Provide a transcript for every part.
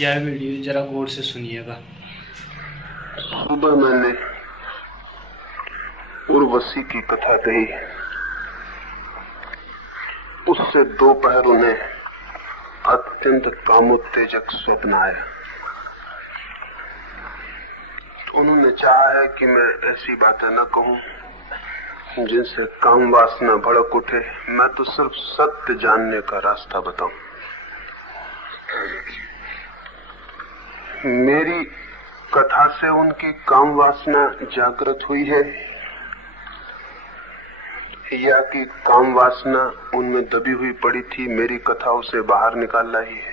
यह वीडियो जरा गौर से सुनिएगा। सुबह मैंने उर्वशी की कथा कही। उससे दोपहर उन्हें अत्यंत कामोत्तेजक स्वप्न आया। तो उन्होंने चाहा है कि मैं ऐसी बातें न कहूं जिनसे काम वासना भड़क उठे। मैं तो सिर्फ सत्य जानने का रास्ता बताऊं। मेरी कथा से उनकी काम वासना जागृत हुई है या कि काम वासना उनमें दबी हुई पड़ी थी, मेरी कथा उसे बाहर निकाल लाई है।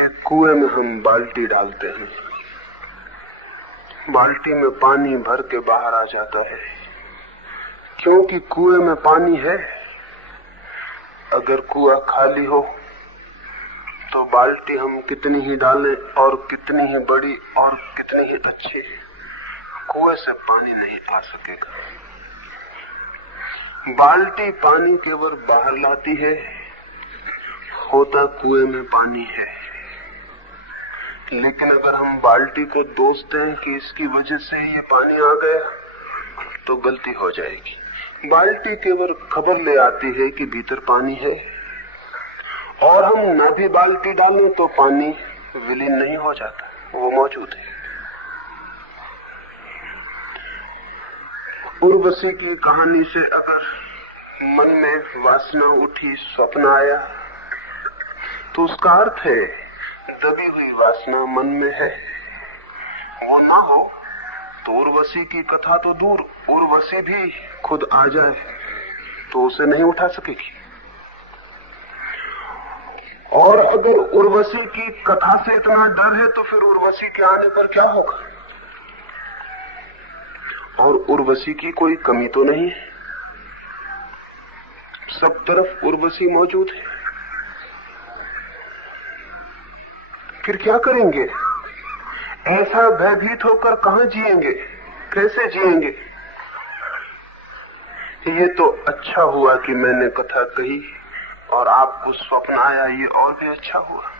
एक कुएं में हम बाल्टी डालते हैं, बाल्टी में पानी भर के बाहर आ जाता है क्योंकि कुएं में पानी है। अगर कुआं खाली हो तो बाल्टी हम कितनी ही डालें और कितनी ही बड़ी और कितनी ही अच्छी, कुएं से पानी नहीं आ सकेगा। बाल्टी पानी केवल बाहर लाती है, होता कुएं में पानी है। लेकिन अगर हम बाल्टी को दोष दें कि इसकी वजह से ये पानी आ गया तो गलती हो जाएगी। बाल्टी केवल खबर ले आती है कि भीतर पानी है, और हम न भी बाल्टी डालें तो पानी विलीन नहीं हो जाता, वो मौजूद है। उर्वशी की कहानी से अगर मन में वासना उठी, स्वप्न आया, तो उसका अर्थ है दबी हुई वासना मन में है। वो ना हो तो उर्वशी की कथा तो दूर, उर्वशी भी खुद आ जाए तो उसे नहीं उठा सकेगी। और अगर उर्वशी की कथा से इतना डर है तो फिर उर्वशी के आने पर क्या होगा? और उर्वशी की कोई कमी तो नहीं है, सब तरफ उर्वशी मौजूद है। फिर क्या करेंगे? ऐसा भयभीत होकर कहां जिएंगे, कैसे जिएंगे? ये तो अच्छा हुआ कि मैंने कथा कही और आपको स्वप्न आया, ये और भी अच्छा हुआ।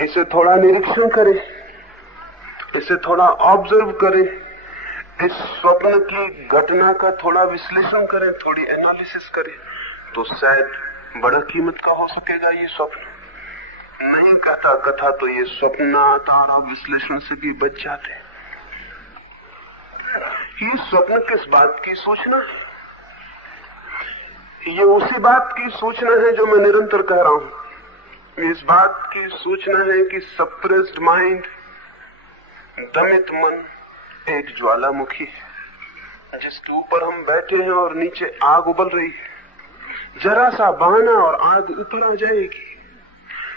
इसे थोड़ा निरीक्षण करें, इसे थोड़ा ऑब्जर्व करें, इस स्वप्न की घटना का थोड़ा विश्लेषण करें, थोड़ी एनालिसिस करें, तो शायद बड़ा कीमत का हो सकेगा ये स्वप्न। नहीं कहता कथा तो ये स्वप्न ना आता और आप विश्लेषण से भी बच जाते। ये स्वप्न किस बात की सूचना है? ये उसी बात की सूचना है जो मैं निरंतर कह रहा हूं। इस बात की सूचना है कि सप्रेस्ड माइंड, दमित मन एक ज्वालामुखी है जिसके ऊपर हम बैठे हैं और नीचे आग उबल रही है। जरा सा बहाना और आग ऊपर आ जाएगी।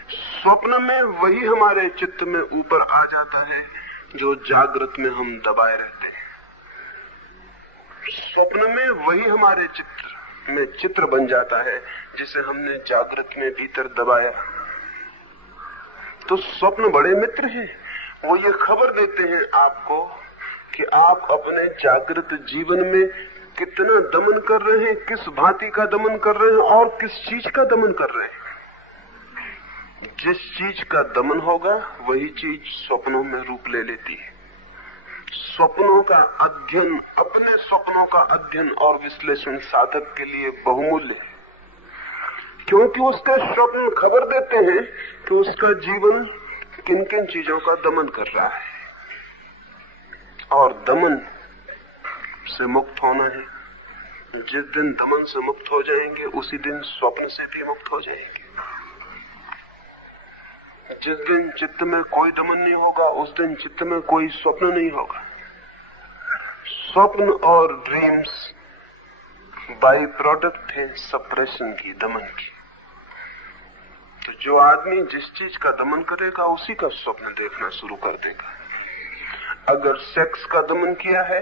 स्वप्न में वही हमारे चित्त में ऊपर आ जाता है जो जागृत में हम दबाए रहते हैं। स्वप्न में वही हमारे चित्र में चित्र बन जाता है जिसे हमने जागृत में भीतर दबाया। तो स्वप्न बड़े मित्र हैं, वो ये खबर देते हैं आपको कि आप अपने जागृत जीवन में कितना दमन कर रहे हैं, किस भांति का दमन कर रहे हैं और किस चीज का दमन कर रहे हैं। जिस चीज का दमन होगा वही चीज स्वप्नों में रूप ले लेती है। स्वप्नों का अध्ययन, अपने स्वप्नों का अध्ययन और विश्लेषण साधक के लिए बहुमूल्य है, क्योंकि उसके स्वप्न खबर देते हैं कि उसका जीवन किन किन चीजों का दमन कर रहा है। और दमन से मुक्त होना है। जिस दिन दमन से मुक्त हो जाएंगे उसी दिन स्वप्न से भी मुक्त हो जाएंगे। जिस दिन चित्त में कोई दमन नहीं होगा उस दिन चित्त में कोई स्वप्न नहीं होगा। स्वप्न और ड्रीम्स बाई प्रोडक्ट है सप्रेशन की, दमन की। तो जो आदमी जिस चीज का दमन करेगा उसी का स्वप्न देखना शुरू कर देगा। अगर सेक्स का दमन किया है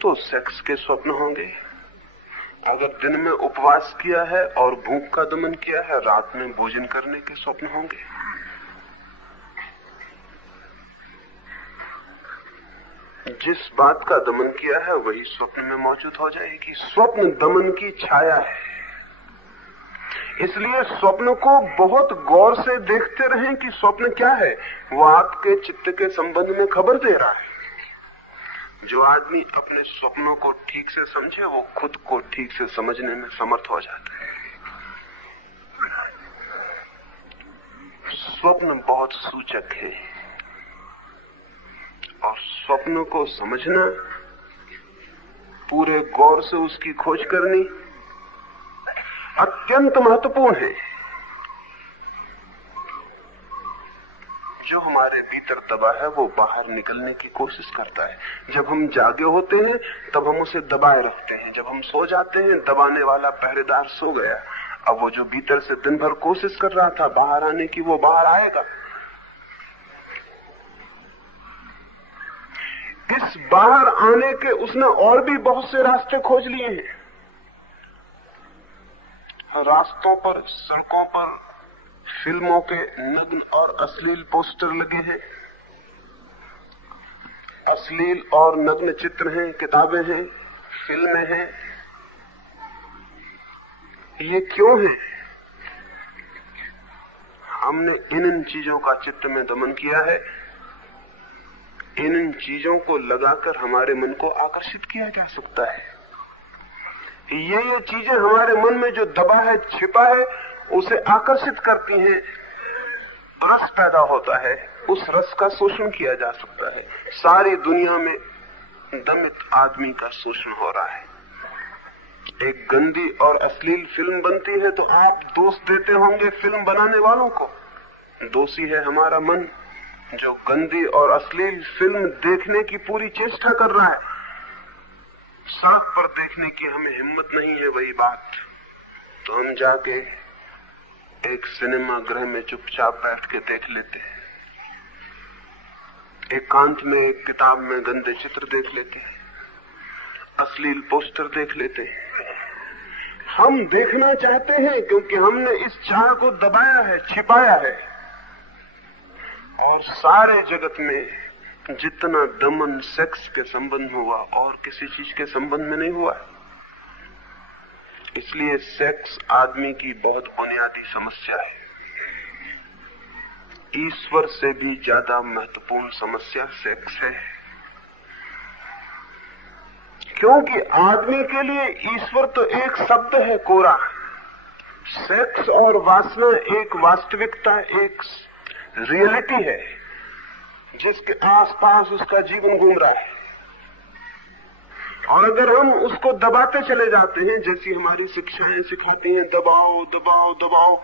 तो सेक्स के स्वप्न होंगे। अगर दिन में उपवास किया है और भूख का दमन किया है, रात में भोजन करने के स्वप्न होंगे। जिस बात का दमन किया है वही स्वप्न में मौजूद हो जाएगी। स्वप्न दमन की छाया है। इसलिए स्वप्न को बहुत गौर से देखते रहें कि स्वप्न क्या है। वो आपके चित्त के संबंध में खबर दे रहा है। जो आदमी अपने स्वप्नों को ठीक से समझे वो खुद को ठीक से समझने में समर्थ हो जाता है। स्वप्न बहुत सूचक है और स्वप्न को समझना, पूरे गौर से उसकी खोज करनी अत्यंत महत्वपूर्ण है। जो हमारे भीतर दबा है वो बाहर निकलने की कोशिश करता है। जब हम जागे होते हैं तब हम उसे दबाए रखते हैं, जब हम सो जाते हैं दबाने वाला पहरेदार सो गया। अब वो जो भीतर से दिन भर कोशिश कर रहा था बाहर आने की, वो बाहर आएगा। इस बाहर आने के उसने और भी बहुत से रास्ते खोज लिए हैं। रास्तों पर, सड़कों पर फिल्मों के नग्न और अश्लील पोस्टर लगे हैं, अश्लील और नग्न चित्र हैं, किताबें हैं, फिल्में हैं। ये क्यों है? हमने इन चीजों का चित्त में दमन किया है। इन चीजों को लगाकर हमारे मन को आकर्षित किया जा सकता है। ये चीजें हमारे मन में जो दबा है, छिपा है, उसे आकर्षित करती हैं। रस पैदा होता है, उस रस का शोषण किया जा सकता है। सारी दुनिया में दमित आदमी का शोषण हो रहा है। एक गंदी और अश्लील फिल्म बनती है तो आप दोष देते होंगे फिल्म बनाने वालों को। दोषी है हमारा मन, जो गंदी और अश्लील फिल्म देखने की पूरी चेष्टा कर रहा है। सड़क पर देखने की हमें हिम्मत नहीं है वही बात, तो हम जाके एक सिनेमा गृह में चुपचाप बैठ के देख लेते हैं। एकांत में एक किताब में गंदे चित्र देख लेते हैं, अश्लील पोस्टर देख लेते हैं। हम देखना चाहते हैं क्योंकि हमने इस चाह को दबाया है, छिपाया है। और सारे जगत में जितना दमन सेक्स के संबंध में हुआ और किसी चीज के संबंध में नहीं हुआ है। इसलिए सेक्स आदमी की बहुत बुनियादी समस्या है। ईश्वर से भी ज्यादा महत्वपूर्ण समस्या सेक्स है, क्योंकि आदमी के लिए ईश्वर तो एक शब्द है कोरा। सेक्स और वासना एक वास्तविकता, एक रियलिटी है जिसके आसपास उसका जीवन घूम रहा है। और अगर हम उसको दबाते चले जाते हैं, जैसी हमारी शिक्षाएं सिखाती हैं, दबाओ दबाओ दबाओ,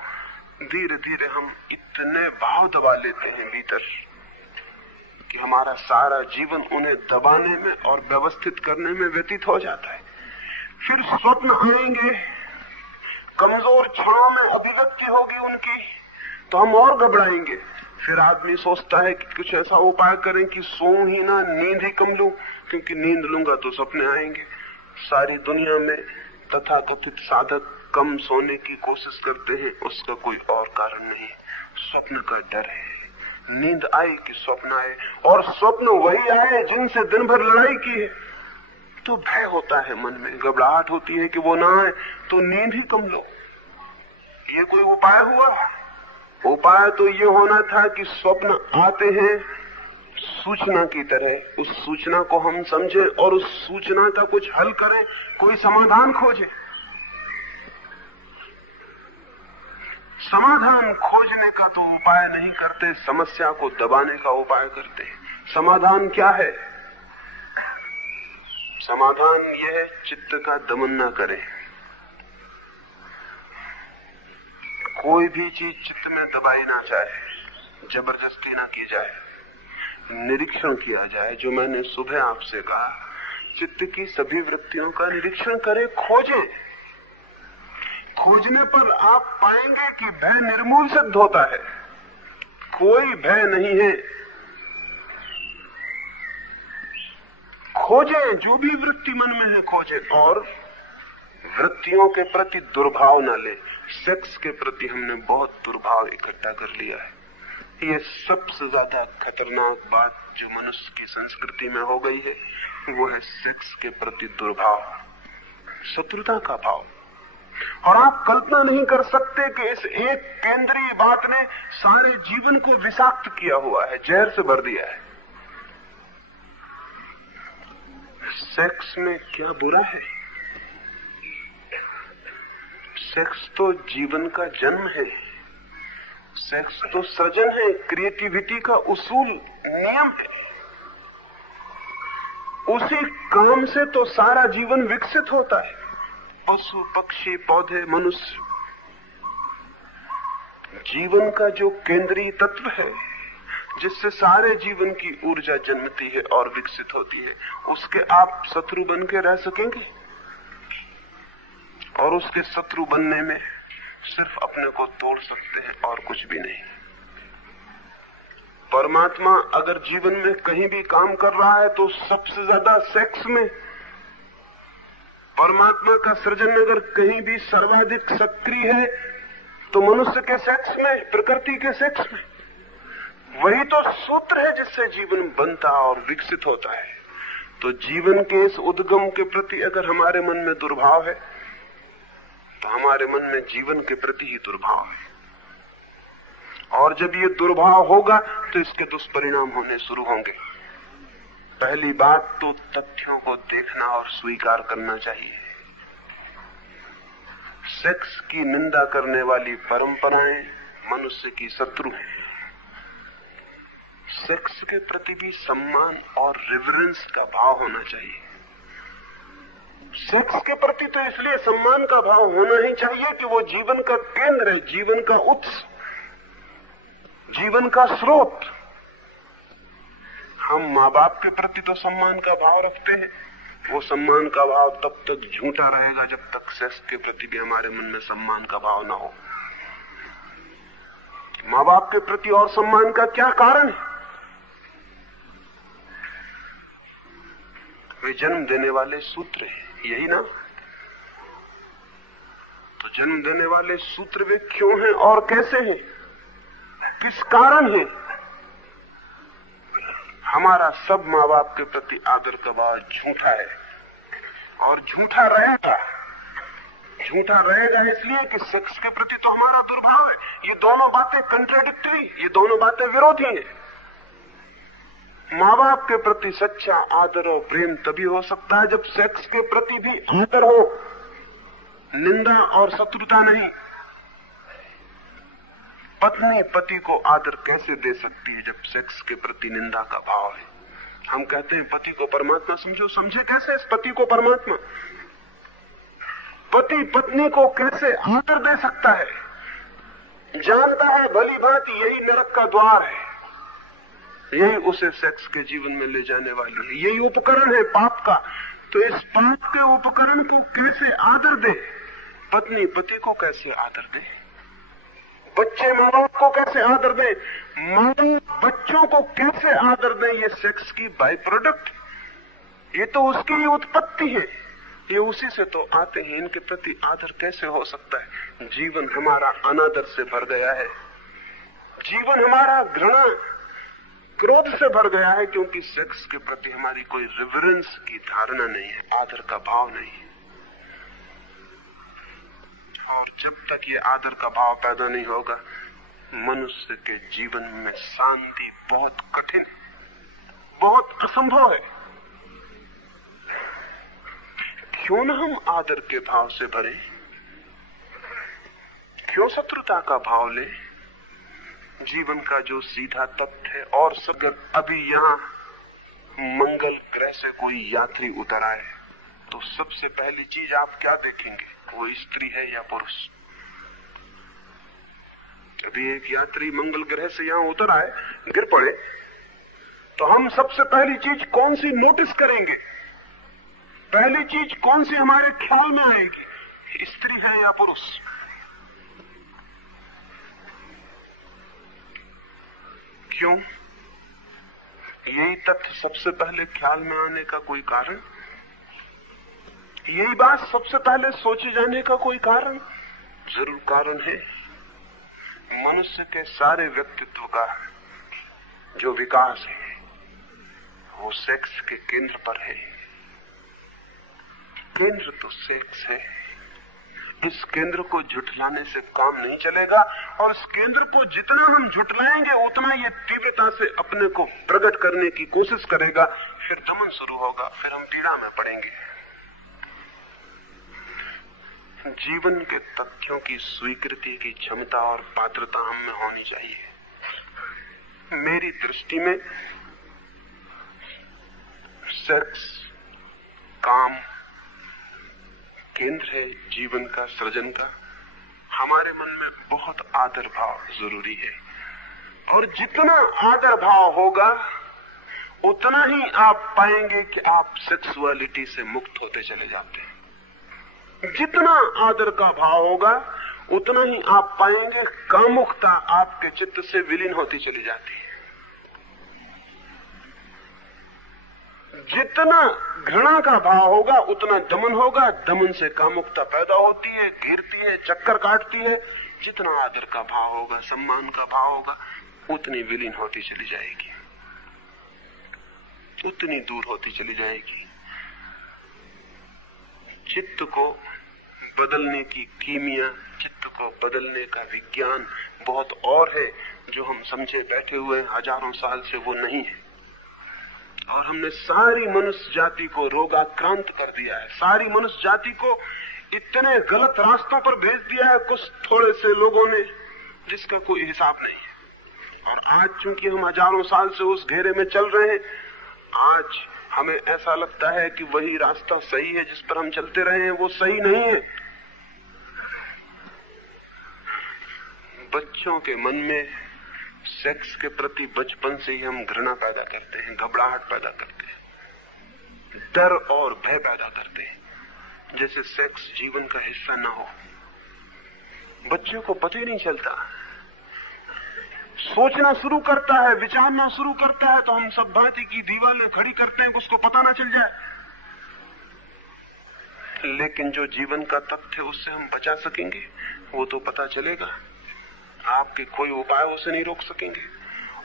धीरे धीरे हम इतने भाव दबा लेते हैं भीतर कि हमारा सारा जीवन उन्हें दबाने में और व्यवस्थित करने में व्यतीत हो जाता है। फिर स्वप्न आएंगे, कमजोर क्षणों में अभिव्यक्ति होगी उनकी, तो हम और घबराएंगे। फिर आदमी सोचता है कि कुछ ऐसा उपाय करें कि सोऊं ही ना, नींद ही कम लूं, क्योंकि नींद लूंगा तो सपने आएंगे। सारी दुनिया में तथाकथित साधक कम सोने की कोशिश करते हैं, उसका कोई और कारण नहीं, स्वप्न का डर है। नींद आए कि स्वप्न आए, और स्वप्न वही आए जिनसे दिन भर लड़ाई की है, तो भय होता है मन में, घबराहट होती है कि वो ना आए, तो नींद ही कम लो। ये कोई उपाय हुआ? उपाय तो ये होना था कि स्वप्न आते हैं सूचना की तरह, उस सूचना को हम समझें और उस सूचना का कुछ हल करें, कोई समाधान खोजें। समाधान खोजने का तो उपाय नहीं करते, समस्या को दबाने का उपाय करते हैं। समाधान क्या है? समाधान यह है चित्त का दमन न करें। कोई भी चीज चित्त में दबाई ना जाए, जबरदस्ती ना की जाए, निरीक्षण किया जाए। जो मैंने सुबह आपसे कहा, चित्त की सभी वृत्तियों का निरीक्षण करें, खोजें। खोजने पर आप पाएंगे कि भय निर्मूल सिद्ध होता है, कोई भय नहीं है। खोजें, जो भी वृत्ति मन में है खोजें, और वृत्तियों के प्रति दुर्भाव न ले। सेक्स के प्रति हमने बहुत दुर्भाव इकट्ठा कर लिया है। ये सबसे ज्यादा खतरनाक बात जो मनुष्य की संस्कृति में हो गई है वो है सेक्स के प्रति दुर्भाव, शत्रुता का भाव। और आप कल्पना नहीं कर सकते कि इस एक केंद्रीय बात ने सारे जीवन को विषाक्त किया हुआ है, जहर से भर दिया है। सेक्स में क्या बुरा है? सेक्स तो जीवन का जन्म है, सेक्स तो सृजन है, क्रिएटिविटी का उसूल, नियम है। उसी काम से तो सारा जीवन विकसित होता है। पशु, पक्षी, पौधे, मनुष्य, जीवन का जो केंद्रीय तत्व है जिससे सारे जीवन की ऊर्जा जन्मती है और विकसित होती है, उसके आप शत्रु बन के रह सकेंगे? और उसके शत्रु बनने में सिर्फ अपने को तोड़ सकते हैं और कुछ भी नहीं। परमात्मा अगर जीवन में कहीं भी काम कर रहा है तो सबसे ज्यादा सेक्स में। परमात्मा का सृजन अगर कहीं भी सर्वाधिक सक्रिय है तो मनुष्य के सेक्स में, प्रकृति के सेक्स में। वही तो सूत्र है जिससे जीवन बनता और विकसित होता है। तो जीवन के इस उद्गम के प्रति अगर हमारे मन में दुर्भाव है तो हमारे मन में जीवन के प्रति ही दुर्भाव है। और जब ये दुर्भाव होगा तो इसके दुष्परिणाम होने शुरू होंगे। पहली बात तो तथ्यों को देखना और स्वीकार करना चाहिए। सेक्स की निंदा करने वाली परंपराएं मनुष्य की शत्रु हैं। सेक्स के प्रति भी सम्मान और रिवरेंस का भाव होना चाहिए। सेक्स के प्रति तो इसलिए सम्मान का भाव होना ही चाहिए कि वो जीवन का केंद्र है, जीवन का उत्स, जीवन का स्रोत। हम माँ बाप के प्रति तो सम्मान का भाव रखते हैं। वो सम्मान का भाव तब तक झूठा रहेगा जब तक सेक्स के प्रति भी हमारे मन में सम्मान का भाव ना हो। माँ बाप के प्रति और सम्मान का क्या कारण है? वे जन्म देने वाले सूत्र हैं, यही ना? तो जन्म देने वाले सूत्र वे क्यों हैं और कैसे हैं, किस कारण है? हमारा सब माँ बाप के प्रति आदर का भाव झूठा है और झूठा रहेगा। झूठा रहेगा इसलिए कि सेक्स के प्रति तो हमारा दुर्भाव है। ये दोनों बातें कंट्राडिक्टरी, ये दोनों बातें विरोधी हैं। माँ बाप के प्रति सच्चा आदर और प्रेम तभी हो सकता है जब सेक्स के प्रति भी आदर हो, निंदा और शत्रुता नहीं। पत्नी पति को आदर कैसे दे सकती है जब सेक्स के प्रति निंदा का भाव है? हम कहते हैं पति को परमात्मा समझो, समझे कैसे इस पति को परमात्मा? पति पत्नी को कैसे आदर दे सकता है? जानता है भली भांति यही नरक का द्वार है, यही उसे सेक्स के जीवन में ले जाने वाली है, यही उपकरण है पाप का। तो इस पाप के उपकरण को कैसे आदर दे? पत्नी पति को कैसे आदर दे? बच्चे माँ बाप को कैसे आदर दें? माँ बाप बच्चों को कैसे आदर दें? ये सेक्स की बाई प्रोडक्ट, ये तो उसकी ही उत्पत्ति है, ये उसी से तो आते हैं। इनके प्रति आदर कैसे हो सकता है? जीवन हमारा अनादर से भर गया है, जीवन हमारा घृणा क्रोध से भर गया है, क्योंकि सेक्स के प्रति हमारी कोई रिवरेंस की धारणा नहीं है, आदर का भाव नहीं है। और जब तक ये आदर का भाव पैदा नहीं होगा, मनुष्य के जीवन में शांति बहुत कठिन है, बहुत असंभव है। क्यों न हम आदर के भाव से भरे? क्यों शत्रुता का भाव ले? जीवन का जो सीधा तत्व है। और अगर अभी यहाँ मंगल ग्रह से कोई यात्री उतर आए तो सबसे पहली चीज आप क्या देखेंगे? वो स्त्री है या पुरुष? अभी एक यात्री मंगल ग्रह से यहाँ उतर आए, गिर पड़े, तो हम सबसे पहली चीज कौन सी नोटिस करेंगे? पहली चीज कौन सी हमारे ख्याल में आएगी? स्त्री है या पुरुष? क्यों? यही तथ्य सबसे पहले ख्याल में आने का कोई कारण? यही बात सबसे पहले सोचे जाने का कोई कारण? जरूर कारण है। मनुष्य के सारे व्यक्तित्व का जो विकास है वो सेक्स के केंद्र पर है। केंद्र तो सेक्स है, इस केंद्र को झुठलाने से काम नहीं चलेगा, और इस केंद्र को जितना हम झुठलाएंगे उतना ये तीव्रता से अपने को प्रकट करने की कोशिश करेगा। फिर दमन शुरू होगा, फिर हम पीड़ा में पड़ेंगे। जीवन के तथ्यों की स्वीकृति की क्षमता और पात्रता हम में होनी चाहिए। मेरी दृष्टि में सेक्स, काम केंद्र है जीवन का, सृजन का। हमारे मन में बहुत आदर भाव जरूरी है, और जितना आदर भाव होगा उतना ही आप पाएंगे कि आप सेक्सुअलिटी से मुक्त होते चले जाते हैं। जितना आदर का भाव होगा उतना ही आप पाएंगे कामुकता आपके चित्त से विलीन होती चली जाती है। जितना घृणा का भाव होगा उतना दमन होगा, दमन से कामुकता पैदा होती है, घिरती है, चक्कर काटती है। जितना आदर का भाव होगा, सम्मान का भाव होगा, उतनी विलीन होती चली जाएगी, उतनी दूर होती चली जाएगी। चित्त को बदलने की कीमिया, चित्त को बदलने का विज्ञान बहुत और है, जो हम समझे बैठे हुए हजारों साल से वो नहीं है। और हमने सारी मनुष्य जाति को रोगाक्रांत कर दिया है, सारी मनुष्य जाति को इतने गलत रास्तों पर भेज दिया है कुछ थोड़े से लोगों ने, जिसका कोई हिसाब नहीं है। और आज चूंकि हम हजारों साल से उस घेरे में चल रहे हैं, आज हमें ऐसा लगता है कि वही रास्ता सही है जिस पर हम चलते रहे हैं, वो सही नहीं है। बच्चों के मन में सेक्स के प्रति बचपन से ही हम घृणा पैदा करते हैं, घबराहट पैदा करते हैं, डर और भय पैदा करते हैं, जैसे सेक्स जीवन का हिस्सा ना हो। बच्चों को पता ही नहीं चलता, सोचना शुरू करता है, विचारना शुरू करता है तो हम सब भांति की दीवारें खड़ी करते हैं कि उसको पता ना चल जाए। लेकिन जो जीवन का तथ्य है उससे हम बचा सकेंगे, वो तो पता चलेगा। आपके कोई उपाय उसे नहीं रोक सकेंगे,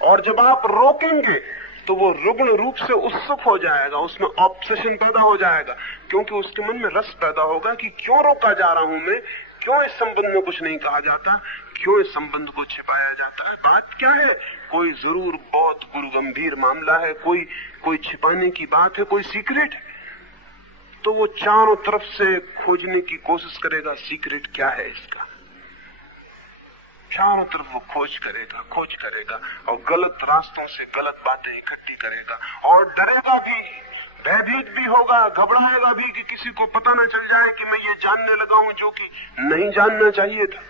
और जब आप रोकेंगे तो वो रुग्ण रूप से उत्सुक हो जाएगा, उसमें ऑब्सेशन पैदा हो जाएगा, क्योंकि उसके मन में रस पैदा होगा कि क्यों रोका जा रहा हूं मैं, क्यों इस संबंध में कुछ नहीं कहा जाता, क्यों इस संबंध को छिपाया जाता है, बात क्या है, कोई जरूर बहुत गुरु गंभीर मामला है, कोई छिपाने की बात है, कोई सीक्रेट है। तो वो चारों तरफ से खोजने की कोशिश करेगा, सीक्रेट क्या है इसका। चारों तरफ वो खोज करेगा और गलत रास्तों से गलत बातें इकट्ठी करेगा, और डरेगा भी, भयभीत भी होगा, घबराएगा भी कि किसी को पता ना चल जाए कि मैं ये जानने लगा हूं जो कि नहीं जानना चाहिए था।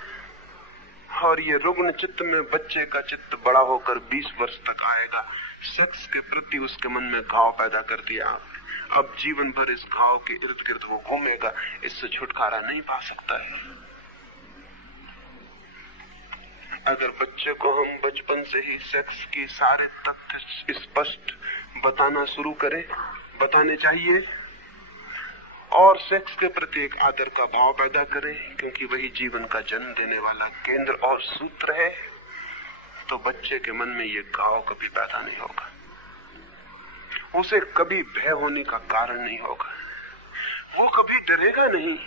और ये रुग्ण चित्त में बच्चे का चित्त बड़ा होकर 20 वर्ष तक आएगा। सेक्स के प्रति उसके मन में घाव पैदा कर दिया आपने, अब जीवन भर इस घाव के इर्द गिर्द वो घूमेगा, इससे छुटकारा नहीं पा सकता है। अगर बच्चे को हम बचपन से ही सेक्स की सारे तथ्य स्पष्ट बताना शुरू करें, बताने चाहिए, और सेक्स के प्रति एक आदर का भाव पैदा करें, क्योंकि वही जीवन का जन्म देने वाला केंद्र और सूत्र है, तो बच्चे के मन में ये घाव कभी पैदा नहीं होगा, उसे कभी भय होने का कारण नहीं होगा, वो कभी डरेगा नहीं,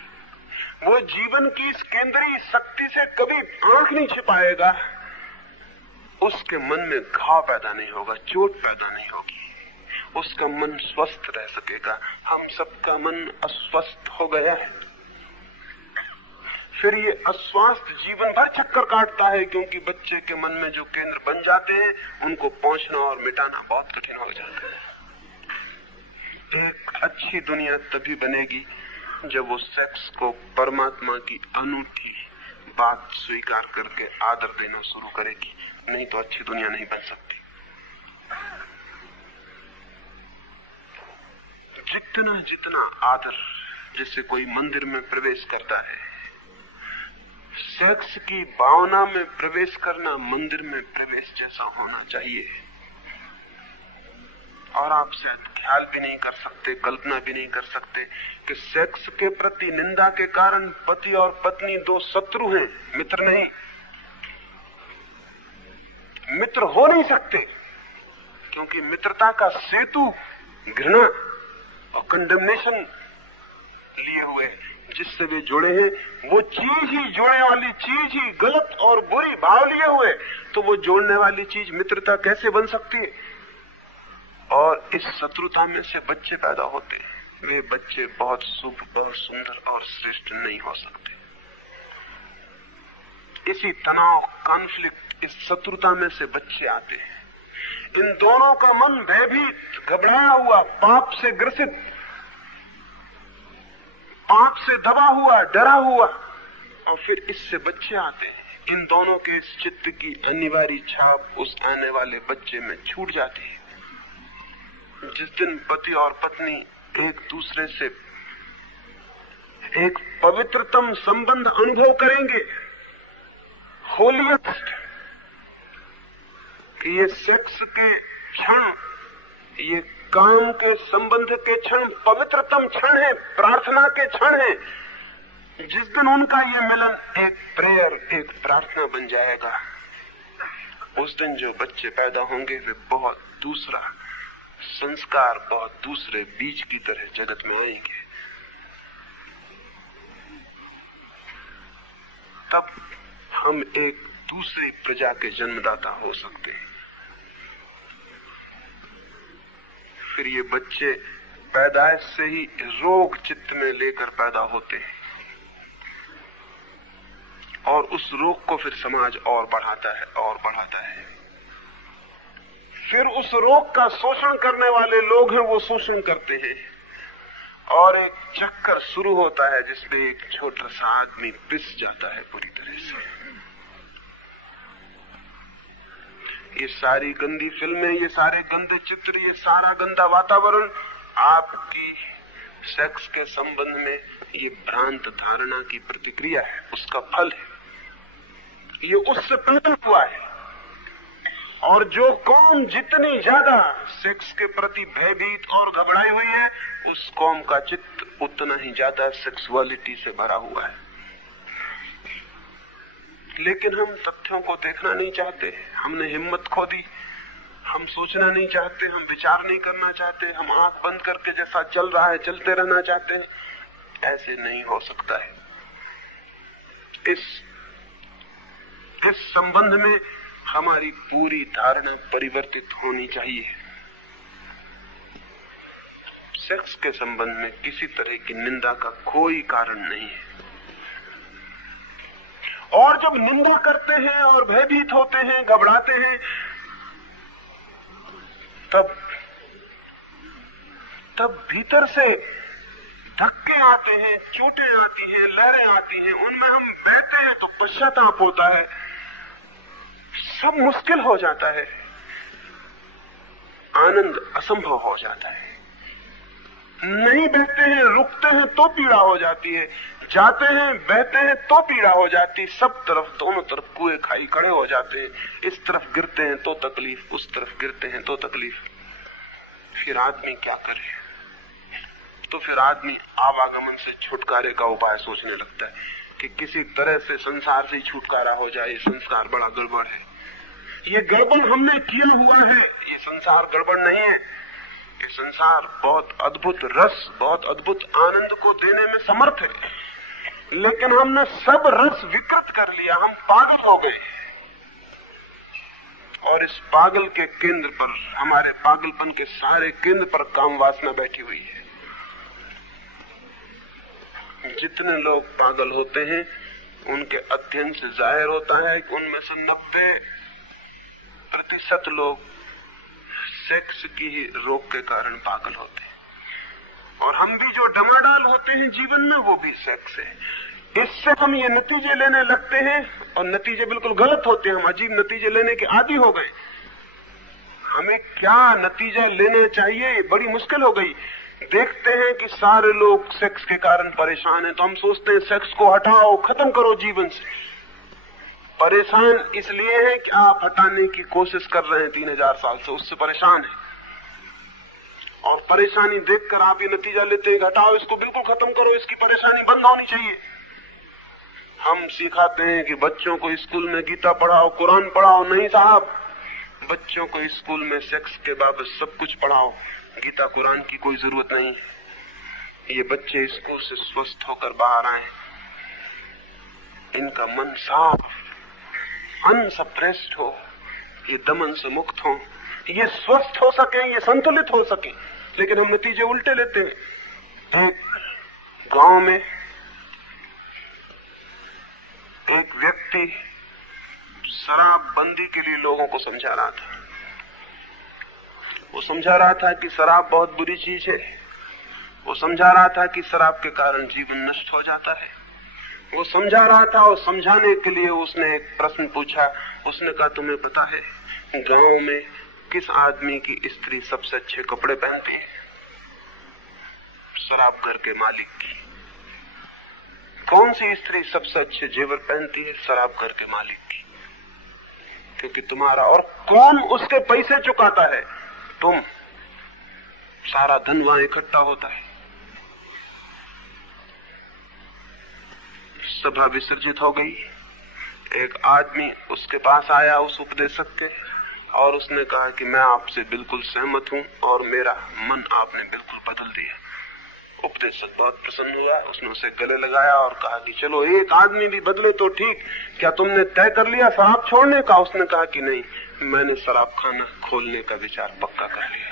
वो जीवन की इस केंद्रीय शक्ति से कभी आंख नहीं छिपाएगा, उसके मन में घाव पैदा नहीं होगा, चोट पैदा नहीं होगी, उसका मन स्वस्थ रह सकेगा। हम सबका मन अस्वस्थ हो गया है, फिर ये अस्वस्थ जीवन भर चक्कर काटता है, क्योंकि बच्चे के मन में जो केंद्र बन जाते हैं उनको पहुंचना और मिटाना बहुत कठिन हो जाता है। एक अच्छी दुनिया तभी बनेगी जब वो सेक्स को परमात्मा की अनूठी बात स्वीकार करके आदर देना शुरू करेगी, नहीं तो अच्छी दुनिया नहीं बन सकती। जितना आदर, जैसे कोई मंदिर में प्रवेश करता है, सेक्स की भावना में प्रवेश करना मंदिर में प्रवेश जैसा होना चाहिए। और आप शायद ख्याल भी नहीं कर सकते, कल्पना भी नहीं कर सकते कि सेक्स के प्रति निंदा के कारण पति और पत्नी दो शत्रु हैं, मित्र नहीं, मित्र हो नहीं सकते, क्योंकि मित्रता का सेतु घृणा और कंडेमनेशन लिए हुए, जिससे वे जुड़े हैं वो चीज ही, जुड़ने वाली चीज ही गलत और बुरी भाव लिए हुए, तो वो जोड़ने वाली चीज मित्रता कैसे बन सकती है? और इस शत्रुता में से बच्चे पैदा होते हैं। वे बच्चे बहुत शुभ और सुंदर और श्रेष्ठ नहीं हो सकते। इसी तनाव, कॉन्फ्लिक्ट, इस शत्रुता में से बच्चे आते हैं। इन दोनों का मन भयभीत, घबराया हुआ, पाप से ग्रसित, पाप से दबा हुआ, डरा हुआ, और फिर इससे बच्चे आते हैं। इन दोनों के इस चित्त की अनिवार्य छाप उस आने वाले बच्चे में छूट जाती है। जिस दिन पति और पत्नी एक दूसरे से एक पवित्रतम संबंध अनुभव करेंगे, होलिएस्ट, कि ये सेक्स के क्षण, ये काम के संबंध के क्षण पवित्रतम क्षण है, प्रार्थना के क्षण है। जिस दिन उनका ये मिलन एक प्रेयर, एक प्रार्थना बन जाएगा, उस दिन जो बच्चे पैदा होंगे वे बहुत दूसरा संस्कार, बहुत दूसरे बीज की तरह जगत में आएंगे। तब हम एक दूसरी प्रजा के जन्मदाता हो सकते हैं। फिर ये बच्चे पैदाइश से ही रोग चित्त में लेकर पैदा होते हैं, और उस रोग को फिर समाज और बढ़ाता है और बढ़ाता है। फिर उस रोग का शोषण करने वाले लोग हैं, वो शोषण करते हैं, और एक चक्कर शुरू होता है जिसमें एक छोटा सा आदमी पिस जाता है पूरी तरह से। ये सारी गंदी फिल्में, ये सारे गंदे चित्र, ये सारा गंदा वातावरण आपकी सेक्स के संबंध में ये भ्रांत धारणा की प्रतिक्रिया है, उसका फल है। ये उससे पैदा हुआ है। और जो कौम जितनी ज्यादा सेक्स के प्रति भयभीत और घबराई हुई है, उस कौम का चित्त उतना ही ज्यादा सेक्सुअलिटी से भरा हुआ है। लेकिन हम तथ्यों को देखना नहीं चाहते, हमने हिम्मत खो दी, हम सोचना नहीं चाहते, हम विचार नहीं करना चाहते, हम आंख बंद करके जैसा चल रहा है चलते रहना चाहते हैं। ऐसे नहीं हो सकता है। इस संबंध में हमारी पूरी धारणा परिवर्तित होनी चाहिए। सेक्स के संबंध में किसी तरह की निंदा का कोई कारण नहीं है। और जब निंदा करते हैं और भयभीत होते हैं, घबराते हैं, तब भीतर से धक्के आते हैं, चोटें आती हैं, लहरें आती हैं, उनमें हम बहते हैं तो पश्चाताप होता है, सब मुश्किल हो जाता है, आनंद असंभव हो जाता है। नहीं बहते हैं, रुकते हैं तो पीड़ा हो जाती है, जाते हैं, बहते हैं तो पीड़ा हो जाती, सब तरफ, दोनों तरफ कुएं खाई खड़े हो जाते हैं। इस तरफ गिरते हैं तो तकलीफ, उस तरफ गिरते हैं तो तकलीफ। फिर आदमी क्या करे? तो फिर आदमी आवागमन से छुटकारे का उपाय सोचने लगता है कि किसी तरह से संसार से छुटकारा हो जाए। संसार बड़ा गड़बड़ है, ये गड़बड़ हमने किया हुआ है, ये संसार गड़बड़ नहीं है। ये संसार बहुत अद्भुत रस, बहुत अद्भुत आनंद को देने में समर्थ है, लेकिन हमने सब रस विकृत कर लिया, हम पागल हो गए। और इस पागल के केंद्र पर, हमारे पागलपन के सारे केंद्र पर काम वासना बैठी हुई है। जितने लोग पागल होते हैं उनके अध्ययन से जाहिर होता है कि उनमें से 90% लोग सेक्स की ही रोग के कारण पागल होते हैं। और हम भी जो डमाडाल होते हैं जीवन में, वो भी सेक्स है। इससे हम ये नतीजे लेने लगते हैं, और नतीजे बिल्कुल गलत होते हैं। हम अजीब नतीजे लेने के आदी हो गए। हमें क्या नतीजा लेना चाहिए, ये बड़ी मुश्किल हो गई। देखते हैं कि सारे लोग सेक्स के कारण परेशान हैं, तो हम सोचते हैं सेक्स को हटाओ, खत्म करो जीवन से। परेशान इसलिए है कि आप हटाने की कोशिश कर रहे हैं 3000 साल से, उससे परेशान है। और परेशानी देखकर आप ये नतीजा लेते हैं कि हटाओ इसको, बिल्कुल खत्म करो, इसकी परेशानी बंद होनी चाहिए। हम सिखाते हैं कि बच्चों को स्कूल में गीता पढ़ाओ, कुरान पढ़ाओ। नहीं साहब, बच्चों को स्कूल में सेक्स के बाबत सब कुछ पढ़ाओ, गीता कुरान की कोई जरूरत नहीं। ये बच्चे स्कूल से स्वस्थ होकर बाहर आए, इनका मन साफ, अनसप्रेस्ड हो, ये दमन से मुक्त हो, ये स्वस्थ हो सके, ये संतुलित हो सके। लेकिन हम नतीजे उल्टे लेते हैं। एक गांव में एक व्यक्ति शराबबंदी के लिए लोगों को समझा रहा था। वो समझा रहा था कि शराब बहुत बुरी चीज है। वो समझा रहा था कि शराब के कारण जीवन नष्ट हो जाता है। वो समझा रहा था, और समझाने के लिए उसने एक प्रश्न पूछा। उसने कहा, तुम्हें पता है गांव में किस आदमी की स्त्री सबसे अच्छे कपड़े पहनती है? शराब घर के मालिक की। कौन सी स्त्री सबसे अच्छे जेवर पहनती है? शराब घर के मालिक की। क्योंकि तुम्हारा, और कौन उसके पैसे चुकाता है? तुम। सारा धन वहां इकट्ठा होता है। सभा विसर्जित हो गई। एक आदमी उसके पास आया, उस उपदेशक के, और उसने कहा कि मैं आपसे बिल्कुल सहमत हूं और मेरा मन आपने बिल्कुल बदल दिया। उपदेशक बहुत प्रसन्न हुआ। उसने उसे गले लगाया और कहा कि चलो एक आदमी भी बदले तो ठीक, क्या तुमने तय कर लिया शराब छोड़ने का? उसने कहा कि नहीं, मैंने शराब खाना खोलने का विचार पक्का कर लिया।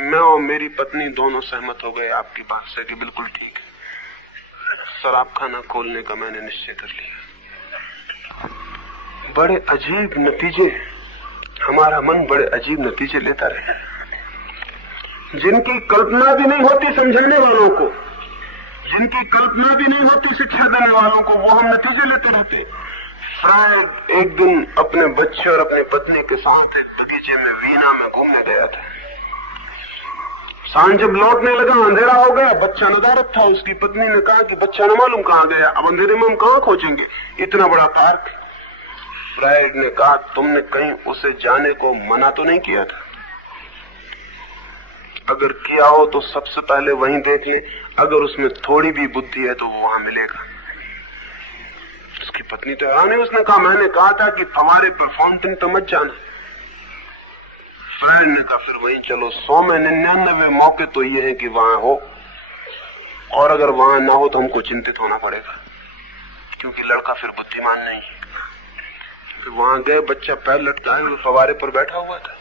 मैं और मेरी पत्नी दोनों सहमत हो गए आपकी बात से कि बिल्कुल ठीक है, शराब खाना खोलने का मैंने निश्चय कर लिया। बड़े अजीब नतीजे, हमारा मन बड़े अजीब नतीजे लेता रहे, जिनकी कल्पना भी नहीं होती समझाने वालों को, जिनकी कल्पना भी नहीं होती शिक्षा देने वालों को, वो हम नतीजे लेते रहते। फ्रायड एक दिन अपने बच्चे और अपनी पत्नी के साथ एक बगीचे में वीना में घूमने गया था। सांझ जब लौटने लगा, अंधेरा हो गया। बच्चा नदारत था। उसकी पत्नी ने कहा कि बच्चा न मालूम कहां गया, अब अंधेरे में हम कहां खोजेंगे, इतना बड़ा पार्क। फ्रायड ने कहा, तुमने कहीं उसे जाने को मना तो नहीं किया था? अगर किया हो तो सबसे पहले वहीं देख ले, अगर उसमें थोड़ी भी बुद्धि है तो वो वहां मिलेगा। उसकी पत्नी तो हैरान है। उसने कहा, मैंने कहा था कि फव्वारे पर फाउंटेन पे मत जाना। फ्रायड ने कहा, फिर वहीं चलो। 100 में 99 मौके तो ये है कि वहां हो, और अगर वहां ना हो तो हमको चिंतित होना पड़ेगा, क्योंकि लड़का फिर बुद्धिमान नहीं। फिर वहां गए, बच्चा पैर लटकाए हुए फव्वारे पर बैठा हुआ था।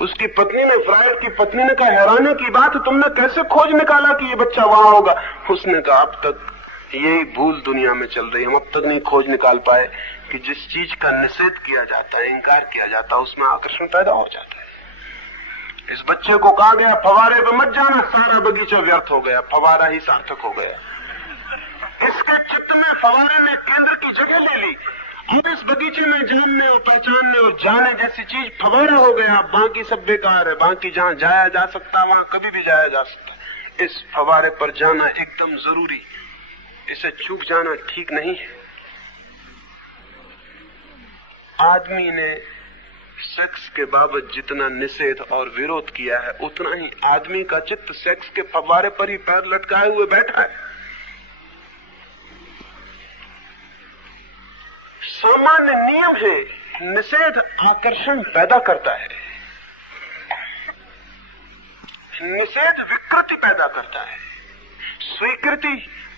उसकी पत्नी ने, फ्रायड की पत्नी ने कहा, हैरानी की बात है, तुमने कैसे खोज निकाला कि ये बच्चा वहां होगा? उसने कहा, अब तक यही भूल दुनिया में चल रही है। हम अब तक नहीं खोज निकाल पाए कि जिस चीज का निषेध किया जाता है, इंकार किया जाता है, उसमें आकर्षण पैदा हो जाता है। इस बच्चे को कहा गया फव्वारे पे मत जाना, सारा बगीचा व्यर्थ हो गया, फव्वारा ही सार्थक हो गया। इसके चित्त में फव्वारे ने केंद्र की जगह ले ली। अब इस बगीचे में जानने और पहचानने और जाने जैसी चीज फव्वारा हो गया। बाकी सब बेकार है। बाकी जहां जाया जा सकता वहां कभी भी जाया जा सकता। इस फव्वारे पर जाना एकदम जरूरी, इसे चूक जाना ठीक नहीं है। आदमी ने सेक्स के बाबत जितना निषेध और विरोध किया है, उतना ही आदमी का चित्त सेक्स के फव्वारे पर ही पैर लटकाए हुए बैठा है। सामान्य नियम है, निषेध आकर्षण पैदा करता है, निषेध विकृति पैदा करता है, स्वीकृति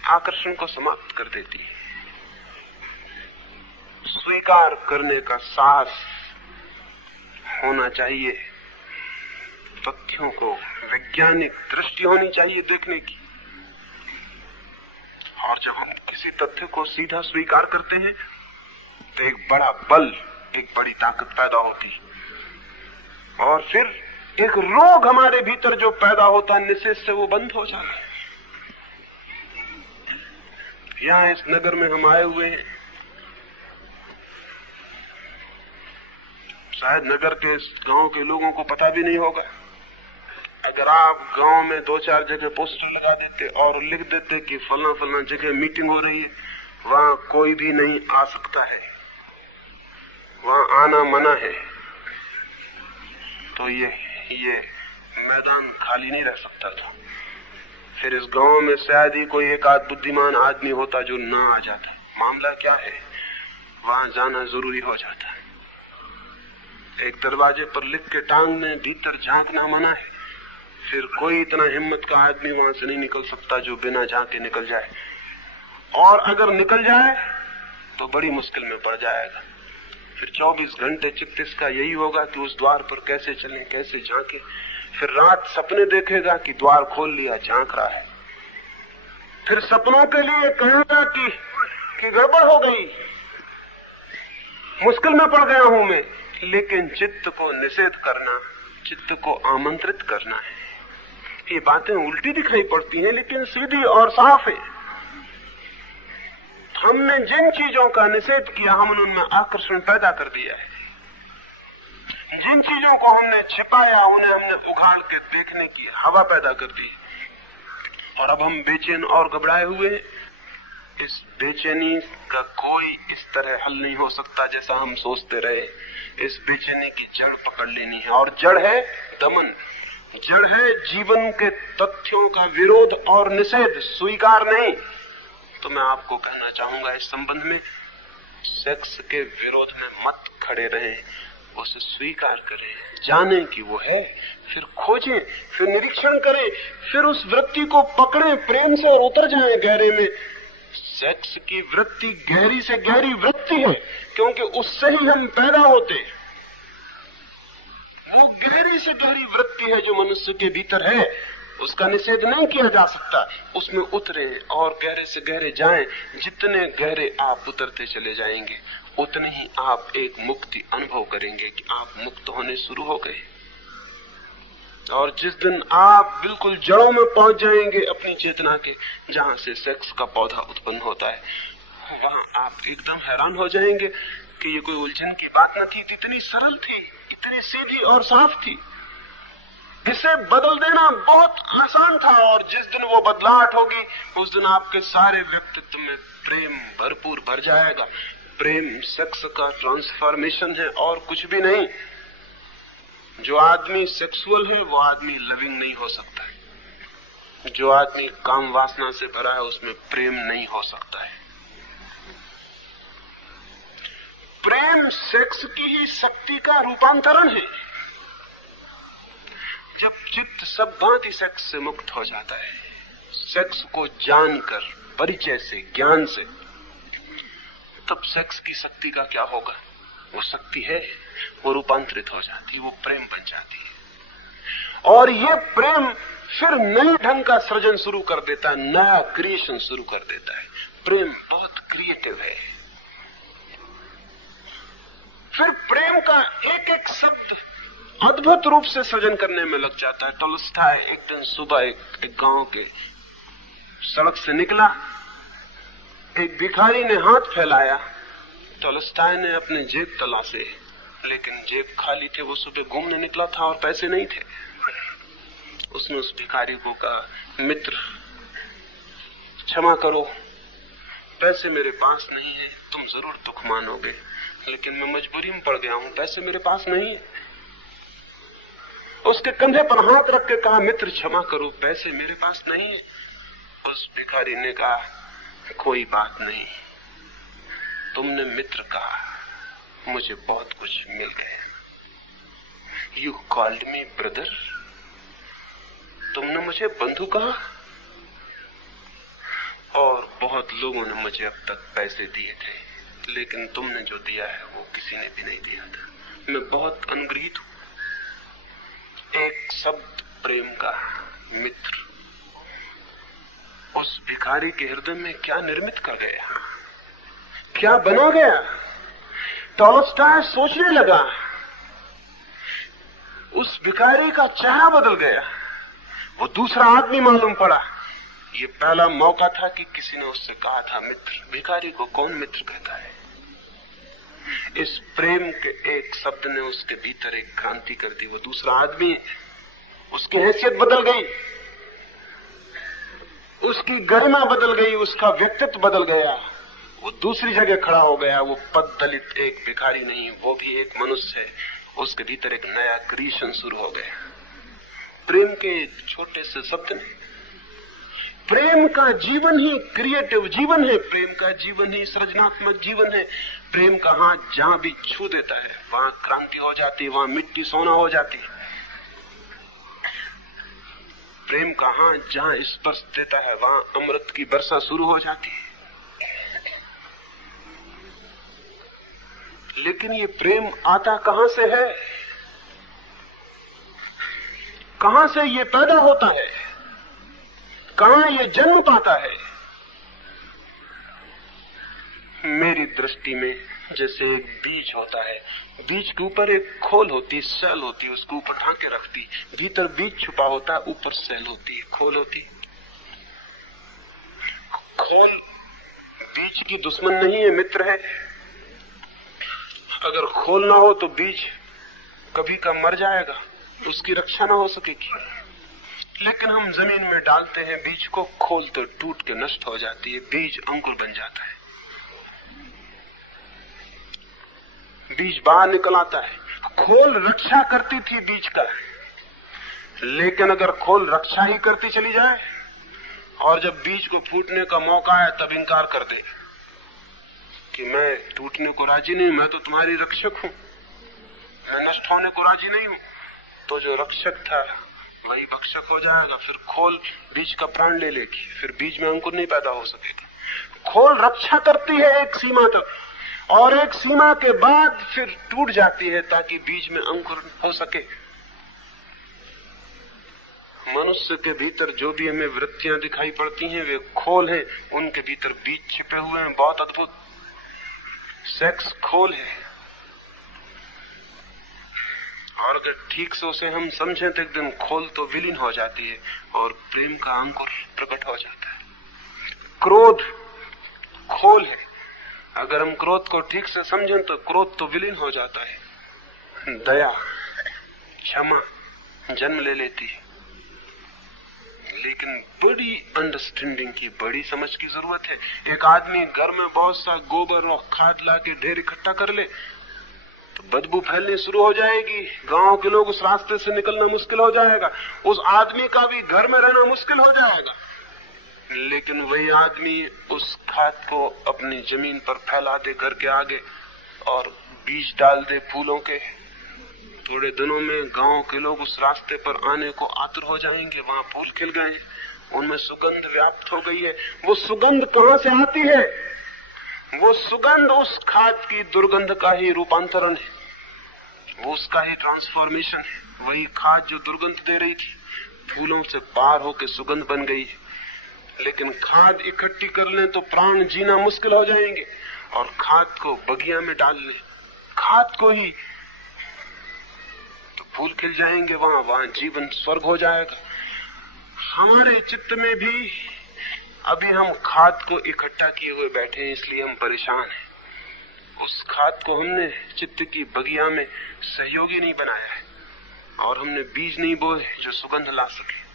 आकर्षण को समाप्त कर देती है। स्वीकार करने का साहस होना चाहिए, तथ्यों को वैज्ञानिक दृष्टि होनी चाहिए देखने की। और जब हम किसी तथ्य को सीधा स्वीकार करते हैं तो एक बड़ा बल, एक बड़ी ताकत पैदा होती है, और फिर एक रोग हमारे भीतर जो पैदा होता है निषेध से, वो बंद हो जाता है। यहां इस नगर में हम आए हुए हैं, शायद नगर के गांव के लोगों को पता भी नहीं होगा। अगर आप गांव में 2-4 जगह पोस्टर लगा देते और लिख देते कि फला फला जगह मीटिंग हो रही है, वहां कोई भी नहीं आ सकता है, वहां आना मना है, तो ये मैदान खाली नहीं रह सकता था। फिर इस गांव में शायद ही कोई एक आध बुद्धिमान आदमी होता जो ना आ जाता। मामला क्या है, वहां जाना जरूरी हो जाता है। एक दरवाजे पर लिख के टांगने, भीतर झांकना मना है। फिर कोई इतना हिम्मत का आदमी वहां से नहीं निकल सकता जो बिना झांके निकल जाए, और अगर निकल जाए तो बड़ी मुश्किल में पड़ जाएगा। फिर 24 घंटे चित्त इसका यही होगा कि उस द्वार पर कैसे चलें, कैसे झांके। फिर रात सपने देखेगा कि द्वार खोल लिया, झांक रहा है। फिर सपनों के लिए कहेगा कि गड़बड़ हो गई, मुश्किल में पड़ गया हूं मैं। लेकिन चित्त को निषेध करना, चित्त को आमंत्रित करना है। ये बातें उल्टी दिखाई पड़ती हैं लेकिन सीधी और साफ है। हमने जिन चीजों का निषेध किया, हमने उनमें आकर्षण पैदा कर दिया है। जिन चीजों को हमने छिपाया, उन्हें हमने उखाड़ के देखने की हवा पैदा कर दी, और अब हम बेचैन और घबराए हुए। इस बेचैनी का कोई इस तरह हल नहीं हो सकता जैसा हम सोचते रहे। इस बेचैनी की जड़ पकड़ लेनी है, और जड़ है दमन, जड़ है जीवन के तथ्यों का विरोध और निषेध, स्वीकार नहीं। तो मैं आपको कहना चाहूंगा इस संबंध में, सेक्स के विरोध में मत खड़े रहें, उसे स्वीकार करें, जानें कि वो है, फिर खोजें, फिर निरीक्षण करें, फिर उस वृत्ति को पकड़ें प्रेम से और उतर जाएं गहरे में। सेक्स की वृत्ति गहरी से गहरी वृत्ति है, क्योंकि उससे ही हम पैदा होते। वो गहरी से गहरी वृत्ति है जो मनुष्य के भीतर है, उसका निषेध नहीं किया जा सकता। उसमें उतरे और गहरे से गहरे जाएं। जितने गहरे आप उतरते चले जाएंगे, उतने ही आप एक मुक्ति अनुभव करेंगे कि आप मुक्त होने शुरू हो गए। और जिस दिन आप बिल्कुल जड़ों में पहुंच जाएंगे अपनी चेतना के, जहां से सेक्स का पौधा उत्पन्न होता है, वहां आप एकदम हैरान हो जाएंगे कि ये कोई उलझन की बात न थी, इतनी सरल थी, इतनी सीधी और साफ थी। इसे बदल देना बहुत आसान था, और जिस दिन वो बदलाहट होगी, उस दिन आपके सारे व्यक्तित्व में प्रेम भरपूर भर जाएगा। प्रेम सेक्स का ट्रांसफॉर्मेशन है और कुछ भी नहीं। जो आदमी सेक्सुअल है वो आदमी लविंग नहीं हो सकता है। जो आदमी काम वासना से भरा है उसमें प्रेम नहीं हो सकता है। प्रेम सेक्स की ही शक्ति का रूपांतरण है। जब चित्त सब भांति सेक्स से मुक्त हो जाता है, सेक्स को जानकर, परिचय से, ज्ञान से, तब सेक्स की शक्ति का क्या होगा? वो शक्ति है, वो रूपांतरित हो जाती है, वो प्रेम बन जाती है। और ये प्रेम फिर नए ढंग का सृजन शुरू कर देता है, नया क्रिएशन शुरू कर देता है। प्रेम बहुत क्रिएटिव है। फिर प्रेम का एक एक शब्द अद्भुत रूप से सृजन करने में लग जाता है। टॉलस्टॉय एक दिन सुबह एक गांव के सड़क से निकला, एक भिखारी ने हाथ फैलाया। टॉलस्टॉय ने अपने जेब तलाशे, लेकिन जेब खाली थे। वो सुबह घूमने निकला था और पैसे नहीं थे। उसने उस भिखारी को कहा, मित्र क्षमा करो, पैसे मेरे पास नहीं है, तुम जरूर दुख मानोगे, लेकिन मैं मजबूरी में पड़ गया हूं, पैसे मेरे पास नहीं। उसके कंधे पर हाथ रख के कहा, मित्र क्षमा करो, पैसे मेरे पास नहीं है। उस भिखारी ने कहा, कोई बात नहीं, तुमने मित्र कहा, मुझे बहुत कुछ मिल गया। यू कॉल्ड मी ब्रदर, तुमने मुझे बंधु कहा। और बहुत लोगों ने मुझे अब तक पैसे दिए थे, लेकिन तुमने जो दिया है वो किसी ने भी नहीं दिया था। मैं बहुत अनुग्रहित हूं। एक शब्द प्रेम का, मित्र, उस भिखारी के हृदय में क्या निर्मित कर गया, क्या बना गया। टॉलस्टॉय सोचने लगा, उस भिखारी का चेहरा बदल गया, वो दूसरा आदमी मालूम पड़ा। ये पहला मौका था कि किसी ने उससे कहा था मित्र। भिखारी को कौन मित्र कहता है? इस प्रेम के एक शब्द ने उसके भीतर एक क्रांति कर दी। वो दूसरा आदमी, उसकी हैसियत बदल गई, उसकी गरिमा बदल गई, उसका व्यक्तित्व बदल गया। वो दूसरी जगह खड़ा हो गया। वो पद दलित एक भिखारी नहीं, वो भी एक मनुष्य है। उसके भीतर एक नया क्रिएशन शुरू हो गया। प्रेम के छोटे से शब्द ने प्रेम का जीवन ही क्रिएटिव जीवन है, प्रेम का जीवन ही सृजनात्मक जीवन है। प्रेम का हाथ जहां भी छू देता है वहां क्रांति हो जाती है, वहां मिट्टी सोना हो जाती है। प्रेम का हाथ जहां स्पर्श देता है वहां अमृत की वर्षा शुरू हो जाती है। लेकिन ये प्रेम आता कहां से है, कहां से ये पैदा होता है, कहां ये जन्म पाता है? मेरी दृष्टि में जैसे एक बीज होता है, बीज के ऊपर एक खोल होती, सेल होती, उसके ऊपर ढांके रखती, भीतर बीज छुपा होता है, ऊपर सेल होती है, खोल होती। खोल बीज की दुश्मन नहीं है, मित्र है। अगर खोल ना हो तो बीज कभी का मर जाएगा, उसकी रक्षा ना हो सकेगी। लेकिन हम जमीन में डालते हैं बीज को, खोल तो टूट के नष्ट हो जाती है, बीज अंकुर बन जाता है, बीज बाहर निकल आता है। खोल रक्षा करती थी बीज का, लेकिन अगर खोल रक्षा ही करती चली जाए और जब बीज को फूटने का मौका है तब इंकार कर दे कि मैं टूटने को राजी नहीं, मैं तो तुम्हारी रक्षक हूं, मैं नष्ट होने को राजी नहीं हूं, तो जो रक्षक था वही भक्षक हो जाएगा। फिर खोल बीज का प्राण ले लेगी, फिर बीज में अंकुर नहीं पैदा हो सकेगा। खोल रक्षा करती है एक सीमा तक, और एक सीमा के बाद फिर टूट जाती है ताकि बीज में अंकुर हो सके। मनुष्य के भीतर जो भी हमें वृत्तियां दिखाई पड़ती हैं वे खोल हैं, उनके भीतर बीज छिपे हुए हैं, बहुत अद्भुत। सेक्स खोल है, और अगर ठीक से उसे हम समझें तो एक दिन खोल तो विलीन हो जाती है और प्रेम का अंकुर प्रकट हो जाता है। क्रोध खोल है, अगर हम क्रोध को ठीक से समझें तो क्रोध तो विलीन हो जाता है। दया क्षमा जन्म ले लेती है, लेकिन बड़ी अंडरस्टैंडिंग की, बड़ी समझ की जरूरत है। एक आदमी घर में बहुत सा गोबर और खाद ला के ढेर इकट्ठा कर ले तो बदबू फैलनी शुरू हो जाएगी, गांव के लोग उस रास्ते से निकलना मुश्किल हो जाएगा, उस आदमी का भी घर में रहना मुश्किल हो जाएगा। लेकिन वही आदमी उस खाद को अपनी जमीन पर फैला दे घर के आगे और बीज डाल दे फूलों के, थोड़े दिनों में गांव के लोग उस रास्ते पर आने को आतुर हो जाएंगे। वहां फूल खिल गए हैं, उनमें सुगंध व्याप्त हो गई है। वो सुगंध कहां से आती है? वो सुगंध उस खाद की दुर्गंध का ही रूपांतरण है, वो उसका ही ट्रांसफॉर्मेशन है। वही खाद जो दुर्गंध दे रही थी फूलों से पार होकर सुगंध बन गई है। लेकिन खाद इकट्ठी कर लें तो प्राण जीना मुश्किल हो जाएंगे, और खाद को बगिया में डाल लें, खाद को ही, तो फूल खिल जाएंगे, वहां जीवन स्वर्ग हो जाएगा। हमारे चित्त में भी अभी हम खाद को इकट्ठा किए हुए बैठे हैं, इसलिए हम परेशान हैं। उस खाद को हमने चित्त की बगिया में सहयोगी नहीं बनाया है, और हमने बीज नहीं बोए जो सुगंध ला सके,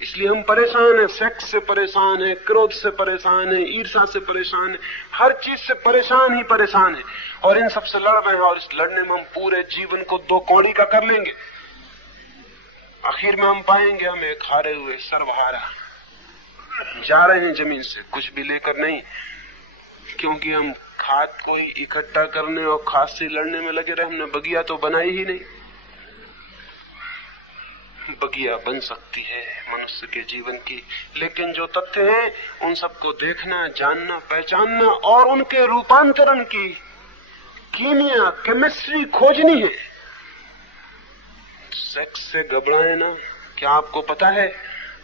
इसलिए हम परेशान हैं। सेक्स से परेशान है, क्रोध से परेशान है, ईर्ष्या से परेशान है, हर चीज से परेशान ही परेशान है, और इन सबसे लड़ रहे हैं। और इस लड़ने में हम पूरे जीवन को दो कौड़ी का कर लेंगे, आखिर में हम पाएंगे हम एक हारे हुए सर्वहारा जा रहे हैं जमीन से, कुछ भी लेकर नहीं, क्योंकि हम खाद को ही इकट्ठा करने और खाद से लड़ने में लगे रहे। हमने बगिया तो बनाई ही नहीं। बगिया बन सकती है मनुष्य के जीवन की, लेकिन जो तथ्य हैं उन सबको देखना, जानना, पहचानना और उनके रूपांतरण की कीमिया, केमिस्ट्री खोजनी है। सेक्स से घबराए ना। क्या आपको पता है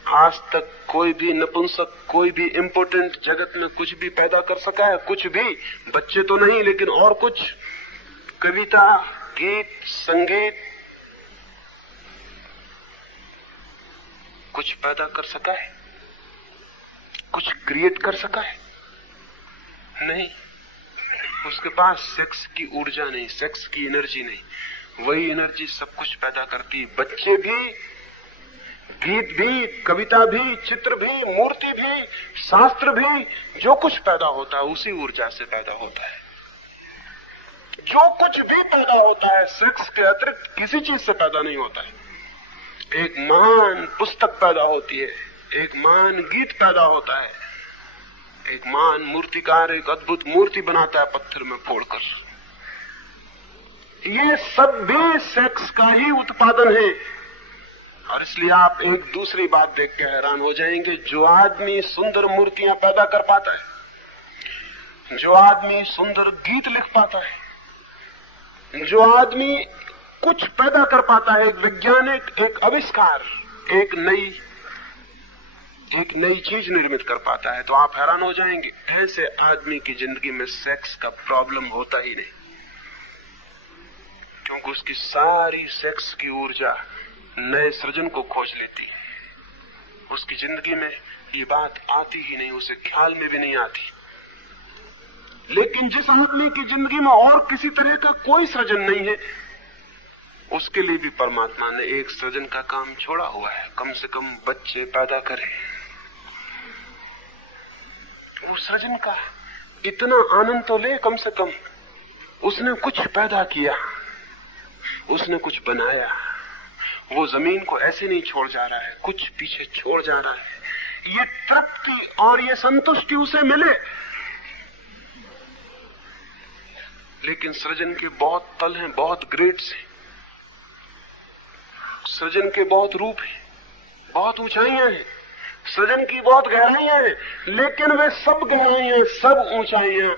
आज तक कोई भी नपुंसक, कोई भी इम्पोर्टेंट जगत में कुछ भी पैदा कर सका है? कुछ भी, बच्चे तो नहीं लेकिन और कुछ, कविता, गीत, संगीत, कुछ पैदा कर सका है? कुछ क्रिएट कर सका है? नहीं। उसके पास सेक्स की ऊर्जा नहीं, सेक्स की एनर्जी नहीं। वही एनर्जी सब कुछ पैदा करती है। बच्चे भी, गीत भी, कविता भी, चित्र भी, मूर्ति भी, शास्त्र भी, जो कुछ पैदा होता है उसी ऊर्जा से पैदा होता है। जो कुछ भी पैदा होता है सेक्स के अतिरिक्त किसी चीज से पैदा नहीं होता है। एक महान पुस्तक पैदा होती है, एक महान गीत पैदा होता है, एक महान मूर्तिकार एक अद्भुत मूर्ति बनाता है पत्थर में फोड़कर। ये सब भी सेक्स का ही उत्पादन है। और इसलिए आप एक दूसरी बात देख के हैरान हो जाएंगे, जो आदमी सुंदर मूर्तियां पैदा कर पाता है, जो आदमी सुंदर गीत लिख पाता है, जो आदमी कुछ पैदा कर पाता है, एक वैज्ञानिक, एक आविष्कार, एक नई चीज निर्मित कर पाता है, तो आप हैरान हो जाएंगे। ऐसे आदमी की जिंदगी में सेक्स का प्रॉब्लम होता ही नहीं, क्योंकि उसकी सारी सेक्स की ऊर्जा नए सृजन को खोज लेती है। उसकी जिंदगी में ये बात आती ही नहीं, उसे ख्याल में भी नहीं आती। लेकिन जिस आदमी की जिंदगी में और किसी तरह का कोई सृजन नहीं है, उसके लिए भी परमात्मा ने एक सृजन का काम छोड़ा हुआ है, कम से कम बच्चे पैदा करे। वो सृजन का इतना आनंद तो ले, कम से कम उसने कुछ पैदा किया, उसने कुछ बनाया। वो जमीन को ऐसे नहीं छोड़ जा रहा है, कुछ पीछे छोड़ जा रहा है। ये तृप्ति और ये संतुष्टि उसे मिले। लेकिन सृजन के बहुत तल हैं, बहुत ग्रेड्स हैं, सृजन के बहुत रूप हैं, बहुत ऊंचाइयां हैं, सृजन की बहुत गहराइयां हैं। लेकिन वे सब गहराइयां, सब ऊंचाइयां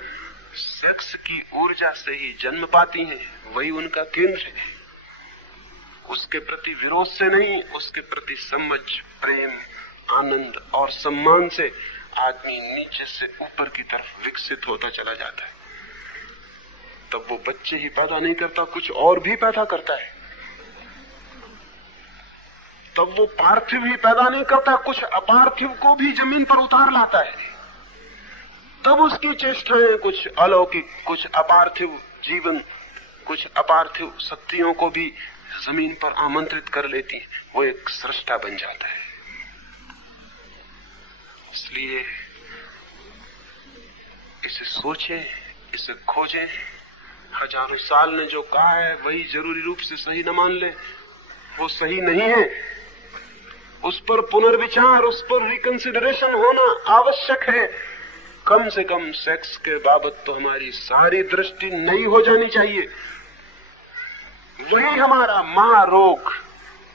सेक्स की ऊर्जा से ही जन्म पाती हैं। वही उनका केंद्र है। उसके प्रति विरोध से नहीं, उसके प्रति समझ, प्रेम, आनंद और सम्मान से आदमी नीचे से ऊपर की तरफ विकसित होता चला जाता है। तब वो बच्चे ही पैदा नहीं करता, कुछ और भी पैदा करता है। तब वो पार्थिव ही पैदा नहीं करता, कुछ अपार्थिव को भी जमीन पर उतार लाता है। तब उसकी चेष्टाएं कुछ अलौकिक, कुछ अपार्थिव जीवन, कुछ अपार्थिव शक्तियों को भी जमीन पर आमंत्रित कर लेती है। वो एक सृष्टा बन जाता है। इसलिए इसे सोचें, इसे खोजें। हजारों साल ने जो कहा है वही जरूरी रूप से सही न मान ले, वो सही नहीं है। उस पर पुनर्विचार, उस पर रिकंसिडरेशन होना आवश्यक है। कम से कम सेक्स के बाबत तो हमारी सारी दृष्टि नई हो जानी चाहिए। वही हमारा महारोग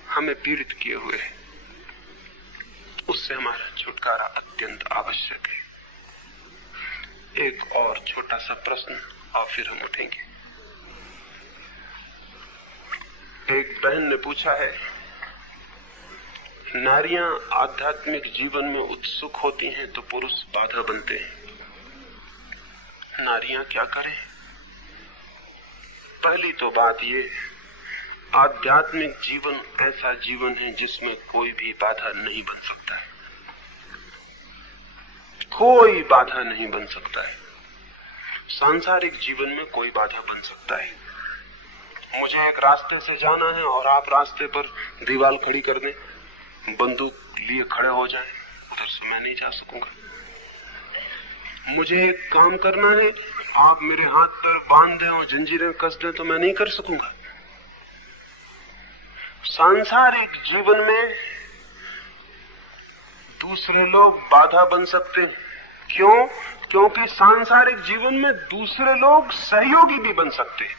हमें पीड़ित किए हुए है, उससे हमारा छुटकारा अत्यंत आवश्यक है। एक और छोटा सा प्रश्न और फिर हम उठेंगे। एक बहन ने पूछा है, नारियां आध्यात्मिक जीवन में उत्सुक होती हैं तो पुरुष बाधा बनते हैं, नारियां क्या करें? पहली तो बात ये, आध्यात्मिक जीवन ऐसा जीवन है जिसमें कोई भी बाधा नहीं बन सकता है, कोई बाधा नहीं बन सकता है। सांसारिक जीवन में कोई बाधा बन सकता है। मुझे एक रास्ते से जाना है और आप रास्ते पर दीवार खड़ी कर दें, बंदूक लिए खड़े हो जाएं, उधर से मैं नहीं जा सकूंगा। मुझे एक काम करना है, आप मेरे हाथ पर बांध दें और जंजीरें कस दें तो मैं नहीं कर सकूंगा। सांसारिक जीवन में दूसरे लोग बाधा बन सकते हैं। क्यों? क्योंकि सांसारिक जीवन में दूसरे लोग सहयोगी भी बन सकते हैं।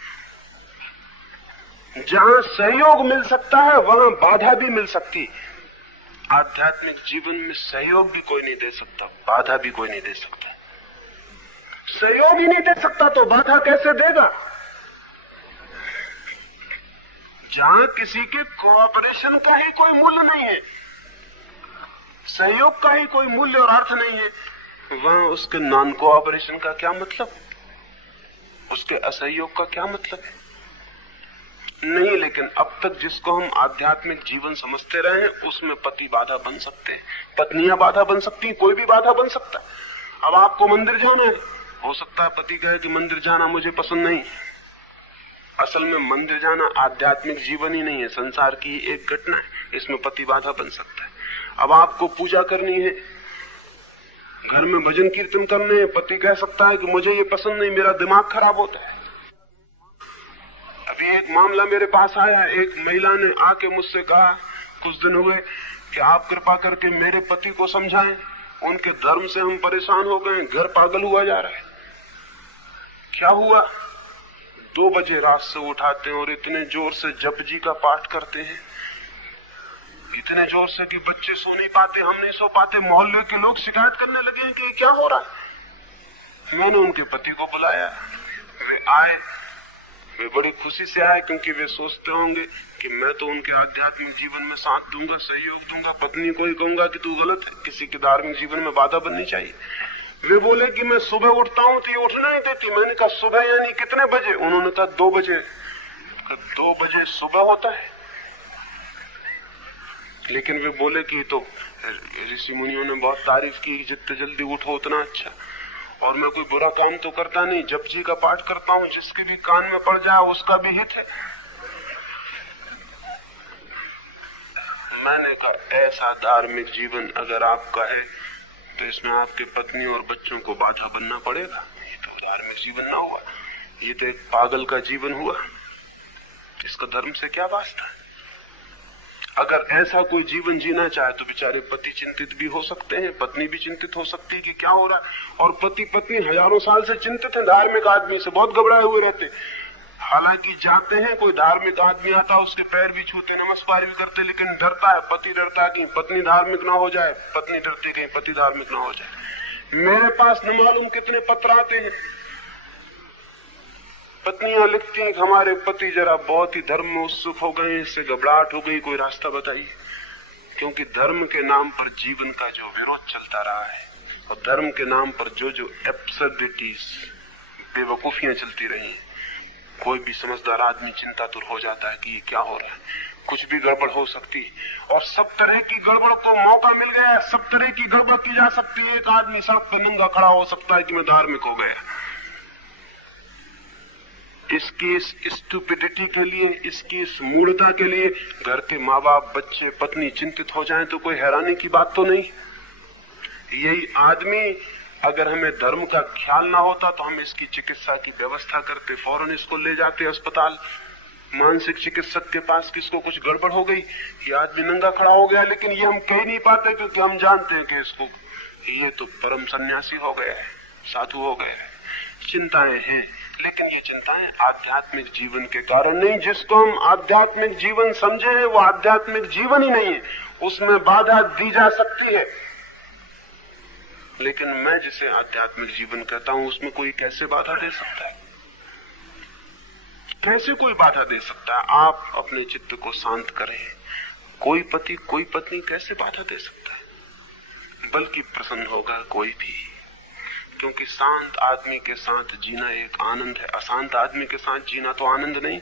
जहां सहयोग मिल सकता है वहां बाधा भी मिल सकती है। आध्यात्मिक जीवन में सहयोग भी कोई नहीं दे सकता, बाधा भी कोई नहीं दे सकता। सहयोग ही नहीं दे सकता तो बाधा कैसे देगा? जहां किसी के कोऑपरेशन का ही कोई मूल्य नहीं है, सहयोग का ही कोई मूल्य और अर्थ नहीं है, वहां उसके नॉन कोऑपरेशन का क्या मतलब, उसके असहयोग का क्या मतलब है? नहीं। लेकिन अब तक जिसको हम आध्यात्मिक जीवन समझते रहे हैं उसमें पति बाधा बन सकते हैं, पत्नियां बाधा बन सकती हैं, कोई भी बाधा बन सकता है। अब आपको मंदिर जाना है, हो सकता है पति कहे कि मंदिर जाना मुझे पसंद नहीं। असल में मंदिर जाना आध्यात्मिक जीवन ही नहीं है, संसार की एक घटना है, इसमें पति बाधा बन सकता है। अब आपको पूजा करनी है, घर में भजन कीर्तन करने हैं, पति कह सकता है कि मुझे ये पसंद नहीं, मेरा दिमाग खराब होता है। अभी एक मामला मेरे पास आया, एक महिला ने आके मुझसे कहा कुछ दिन हुए कि आप कृपा करके मेरे पति को समझाएं, उनके धर्म से हम परेशान हो गए, घर पागल हुआ जा रहा है। क्या हुआ? 2 बजे रात से उठाते हैं और इतने जोर से जप जी का पाठ करते हैं, इतने जोर से कि बच्चे सो नहीं पाते, हम नहीं सो पाते। मोहल्ले के लोग शिकायत करने लगे हैं कि क्या हो रहा है। मैंने उनके पति को बुलाया, वे आए, वे बड़ी खुशी से आए, क्योंकि वे सोचते होंगे कि मैं तो उनके आध्यात्मिक जीवन में साथ दूंगा, सहयोग दूंगा। पत्नी को ही कहूंगा कि तू गलत है, किसी के धार्मिक जीवन में बाधा बननी चाहिए। वे बोले कि मैं सुबह उठता हूं तो ये उठना नहीं देती। मैंने कहा सुबह यानी कितने बजे? उन्होंने कहा 2 बजे। 2 बजे सुबह होता है? लेकिन वे बोले कि तो ऋषि मुनियों ने बहुत तारीफ की, जितने जल्दी उठो उतना अच्छा। और मैं कोई बुरा काम तो करता नहीं, जप जी का पाठ करता हूं, जिसके भी कान में पड़ जाए उसका भी हित है। मैंने कहा ऐसा धार्मिक जीवन अगर आपका है तो इसमें आपके पत्नी और बच्चों को बाधा बनना पड़ेगा। ये तो धार्मिक जीवन ना हुआ, ये तो एक पागल का जीवन हुआ। इसका धर्म से क्या वास्ता है? अगर ऐसा कोई जीवन जीना चाहे तो बेचारे पति चिंतित भी हो सकते हैं, पत्नी भी चिंतित हो सकती है कि क्या हो रहा है। और पति पत्नी हजारों साल से चिंतित है, धार्मिक आदमी से बहुत घबराए हुए रहते। हालांकि जाते हैं, कोई धार्मिक आदमी आता है उसके पैर भी छूते, नमस्कार भी करते, लेकिन डरता है, पति डरता है कहीं पत्नी धार्मिक ना हो जाए, पत्नी डरती कहीं पति धार्मिक ना हो जाए। मेरे पास न मालूम कितने पत्र आते हैं, पत्नियां लिखती हैं कि हमारे पति जरा बहुत ही धर्म में उत्सुक हो गए, इससे घबराहट हो गई, कोई रास्ता बताइए। क्योंकि धर्म के नाम पर जीवन का जो विरोध चलता रहा है और धर्म के नाम पर जो एब्सर्डिटीज, बेवकूफियां चलती रही हैं, कोई भी समझदार आदमी चिंतातुर हो जाता है कि ये क्या हो रहा है, कुछ भी गड़बड़ हो सकती है। और सब तरह की गड़बड़ को मौका मिल गया है, सब तरह की गड़बड़ की जा सकती है। एक आदमी सड़क पर नंगा खड़ा हो सकता है कि मैं धार्मिक हो गया। इसकी इस स्टुपिडिटी के लिए, इसकी इस मूढ़ता के लिए घर के माँ बाप, बच्चे, पत्नी चिंतित हो जाएं तो कोई हैरानी की बात तो नहीं। यही आदमी, अगर हमें धर्म का ख्याल ना होता तो हम इसकी चिकित्सा की व्यवस्था करते, फौरन इसको ले जाते अस्पताल, मानसिक चिकित्सक के पास, किसको कुछ गड़बड़ हो गई, ये आदमी नंगा खड़ा हो गया। लेकिन ये हम कह नहीं पाते क्योंकि हम जानते हैं कि इसको, ये तो परम सन्यासी हो गया है, साधु हो गया है। चिंताएं हैं, लेकिन ये चिंताएं आध्यात्मिक जीवन के कारण नहीं। जिसको हम आध्यात्मिक जीवन समझे हैं वो आध्यात्मिक जीवन ही नहीं है, उसमें बाधा दी जा सकती है। लेकिन मैं जिसे आध्यात्मिक जीवन कहता हूं उसमें कोई कैसे बाधा दे सकता है? कैसे कोई बाधा दे सकता है? आप अपने चित्त को शांत करें, कोई पति कोई पत्नी कैसे बाधा दे सकता है? बल्कि प्रसन्न होगा कोई भी, क्योंकि शांत आदमी के साथ जीना एक आनंद है, अशांत आदमी के साथ जीना तो आनंद नहीं।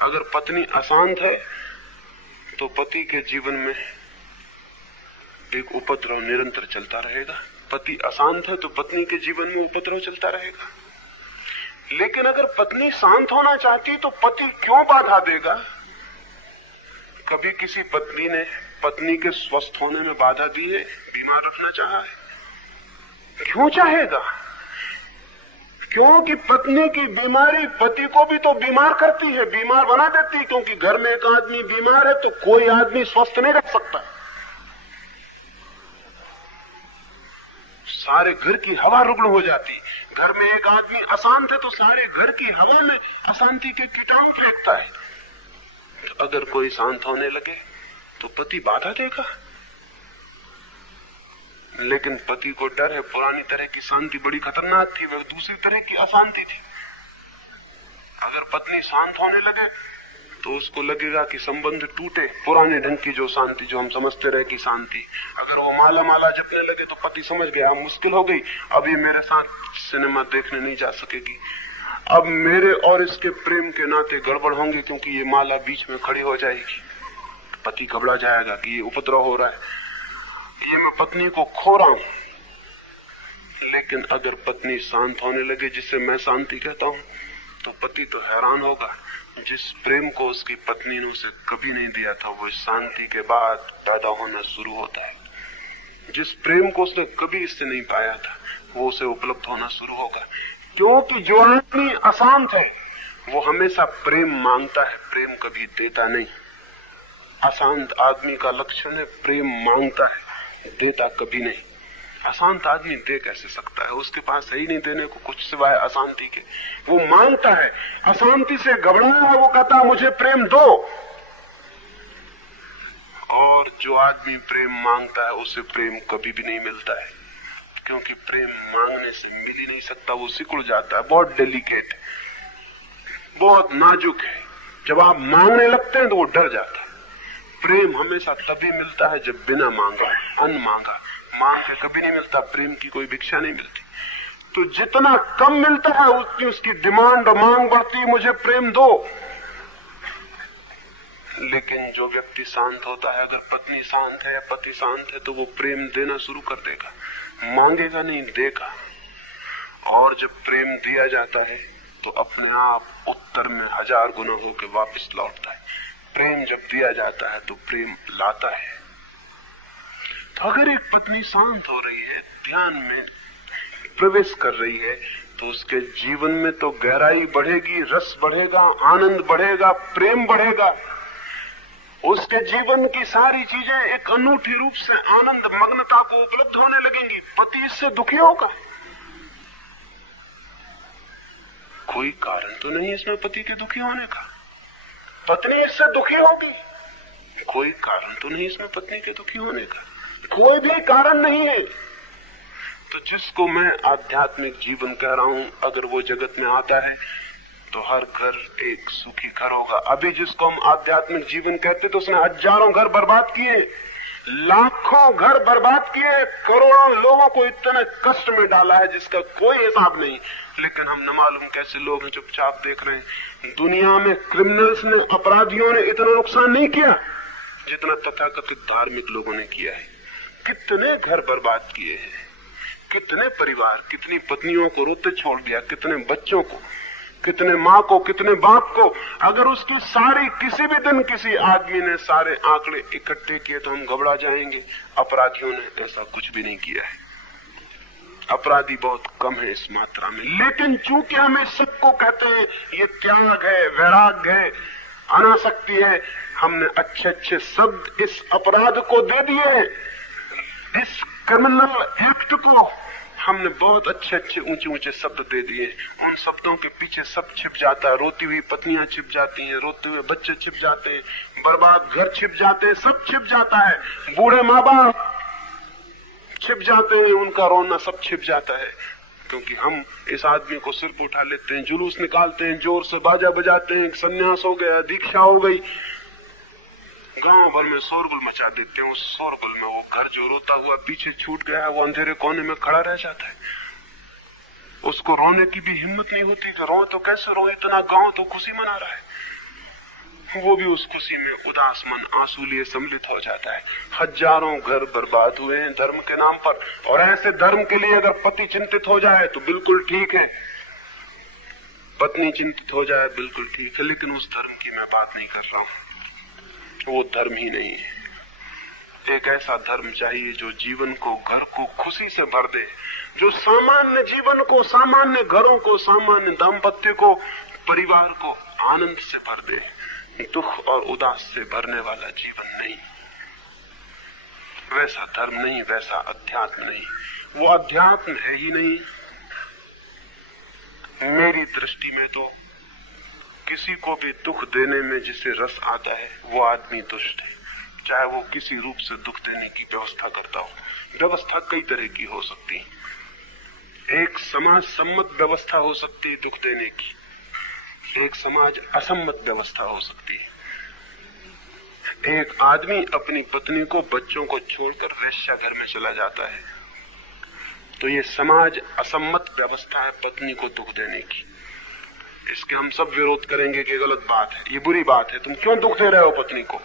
अगर पत्नी अशांत है तो पति के जीवन में एक उपद्रव निरंतर चलता रहेगा, पति अशांत है तो पत्नी के जीवन में उपद्रव चलता रहेगा। लेकिन अगर पत्नी शांत होना चाहती तो पति क्यों बाधा देगा? कभी किसी पत्नी ने पत्नी के स्वस्थ होने में बाधा दी है? बीमार रखना चाहा है? क्यों चाहेगा? क्योंकि पत्नी की बीमारी पति को भी तो बीमार करती है, बीमार बना देती है। क्योंकि घर में एक आदमी बीमार है तो कोई आदमी स्वस्थ नहीं रह सकता। सारे घर की हवा रुग्ण हो जाती। घर में एक आदमी अशांत है तो सारे घर की हवा में अशांति के कीटाणु फेंकता है। तो अगर कोई शांत होने लगे तो पति बाधा देगा। लेकिन पति को डर है, पुरानी तरह की शांति बड़ी खतरनाक थी, वह दूसरी तरह की अशांति थी। अगर पत्नी शांत होने लगे तो उसको लगेगा कि संबंध टूटे, पुराने ढंग की जो शांति जो हम समझते रहे कि शांति। अगर वो माला माला जपने लगे तो पति समझ गया मुश्किल हो गई, अब ये मेरे साथ सिनेमा देखने नहीं जा सकेगी, अब मेरे और इसके प्रेम के नाते गड़बड़ होंगे, क्योंकि ये माला बीच में खड़ी हो जाएगी। पति घबरा जाएगा कि ये उपद्रव हो रहा है, ये मैं पत्नी को खो रहा हूं। लेकिन अगर पत्नी शांत होने लगे, जिसे मैं शांति कहता हूं, तो पति तो हैरान होगा। जिस प्रेम को उसकी पत्नी ने उसे कभी नहीं दिया था वो शांति के बाद पैदा होना शुरू होता है। जिस प्रेम को उसने कभी इससे नहीं पाया था वो उसे उपलब्ध होना शुरू होगा। क्योंकि जो आदमी अशांत है वो हमेशा प्रेम मांगता है, प्रेम कभी देता नहीं। अशांत आदमी का लक्षण है प्रेम मांगता है, देता कभी नहीं। अशांत आदमी दे कैसे सकता है? उसके पास है ही नहीं देने को कुछ सिवाय अशांति के। वो मांगता है, अशांति से घबराया है, वो कहता है मुझे प्रेम दो। और जो आदमी प्रेम मांगता है उसे प्रेम कभी भी नहीं मिलता है, क्योंकि प्रेम मांगने से मिल ही नहीं सकता, वो सिकुड़ जाता है। बहुत डेलिकेट है, बहुत नाजुक है। जब आप मांगने लगते हैं तो वो डर जाता है। प्रेम हमेशा तभी मिलता है जब बिना मांगा, अनमांगा, मांग के कभी नहीं मिलता। प्रेम की कोई भिक्षा नहीं मिलती। तो जितना कम मिलता है उतनी उसकी डिमांड और मांग बढ़ती है, मुझे प्रेम दो। लेकिन जो व्यक्ति शांत होता है, अगर पत्नी शांत है या पति शांत है, तो वो प्रेम देना शुरू कर देगा, मांगेगा नहीं, देगा। और जब प्रेम दिया जाता है तो अपने आप उत्तर में 1000 गुना होकर वापस लौटता है। प्रेम जब दिया जाता है तो प्रेम लाता है। तो अगर एक पत्नी शांत हो रही है, ध्यान में प्रवेश कर रही है, तो उसके जीवन में तो गहराई बढ़ेगी, रस बढ़ेगा, आनंद बढ़ेगा, प्रेम बढ़ेगा। उसके जीवन की सारी चीजें एक अनूठी रूप से आनंद मग्नता को उपलब्ध होने लगेंगी। पति इससे दुखी होगा? कोई कारण तो नहीं इसमें पति के दुखी होने का। पत्नी इससे दुखी होगी? कोई कारण तो नहीं इसमें पत्नी के दुखी होने का। कोई भी कारण नहीं है। तो जिसको मैं आध्यात्मिक जीवन कह रहा हूं, अगर वो जगत में आता है तो हर घर एक सुखी घर होगा। अभी जिसको हम आध्यात्मिक जीवन कहते तो उसने हजारों घर बर्बाद किए, लाखों घर बर्बाद किए, करोड़ों लोगों को इतने कष्ट में डाला है जिसका कोई हिसाब नहीं। लेकिन हम न मालूम कैसे लोग हैं, चुपचाप देख रहे हैं। दुनिया में क्रिमिनल्स ने, अपराधियों ने इतना नुकसान नहीं किया जितना तथाकथित धार्मिक लोगों ने किया है। कितने घर बर्बाद किए हैं, कितने परिवार, कितनी पत्नियों को रोते छोड़ दिया, कितने बच्चों को, कितने माँ को, कितने बाप को। अगर उसकी सारी, किसी भी दिन किसी आदमी ने सारे आंकड़े इकट्ठे किए तो हम घबरा जाएंगे। अपराधियों ने ऐसा कुछ भी नहीं किया है। अपराधी बहुत कम है इस मात्रा में। लेकिन चूंकि हम इस सबको कहते हैं ये त्याग है, वैराग्य है, अनासक्ति है, हमने अच्छे अच्छे शब्द इस अपराध को दे दिए। इस क्रिमिनल एक्ट को हमने बहुत अच्छे अच्छे ऊंचे ऊंचे शब्द दे दिए। उन शब्दों के पीछे सब छिप जाता है। रोती हुई पत्नियां छिप जाती हैं, रोते हुए बच्चे छिप जाते हैं, बर्बाद घर छिप जाते हैं, सब छिप जाता है। बूढ़े माँ बाप छिप जाते हैं, उनका रोना सब छिप जाता है। क्योंकि हम इस आदमी को सिर पर उठा लेते हैं, जुलूस निकालते हैं, जोर से बाजा बजाते हैं, सन्यास हो गया, दीक्षा हो गई, गांव भर में शोरगुल मचा देते हैं। उस शोरगुल में वो घर जो रोता हुआ पीछे छूट गया है, वो अंधेरे कोने में खड़ा रह जाता है। उसको रोने की भी हिम्मत नहीं होती कि रो तो कैसे रो, इतना गांव तो खुशी मना रहा है। वो भी उस खुशी में उदास मन आंसू लिए सम्मिलित हो जाता है। हजारों घर बर्बाद हुए हैं धर्म के नाम पर। और ऐसे धर्म के लिए अगर पति चिंतित हो जाए तो बिल्कुल ठीक है, पत्नी चिंतित हो जाए बिल्कुल ठीक है। लेकिन उस धर्म की मैं बात नहीं कर रहा हूं, वो धर्म ही नहीं है। एक ऐसा धर्म चाहिए जो जीवन को, घर को खुशी से भर दे, जो सामान्य जीवन को, सामान्य घरों को, सामान्य दाम्पत्य को, परिवार को आनंद से भर दे, दुख और उदास से भरने वाला जीवन नहीं। वैसा धर्म नहीं, वैसा अध्यात्म नहीं, वो अध्यात्म है ही नहीं। मेरी दृष्टि में तो किसी को भी दुख देने में जिसे रस आता है वो आदमी दुष्ट है, चाहे वो किसी रूप से दुख देने की व्यवस्था करता हो। व्यवस्था कई तरह की हो सकती है। एक समाज सम्मत व्यवस्था हो सकती है दुख देने की, एक समाज असम्मत व्यवस्था हो सकती है। एक आदमी अपनी पत्नी को, बच्चों को छोड़कर वेश्या घर में चला जाता है, तो ये समाज असम्मत व्यवस्था है पत्नी को दुख देने की। इसके हम सब विरोध करेंगे कि गलत बात है, ये बुरी बात है, तुम क्यों दुख दे रहे हो पत्नी को।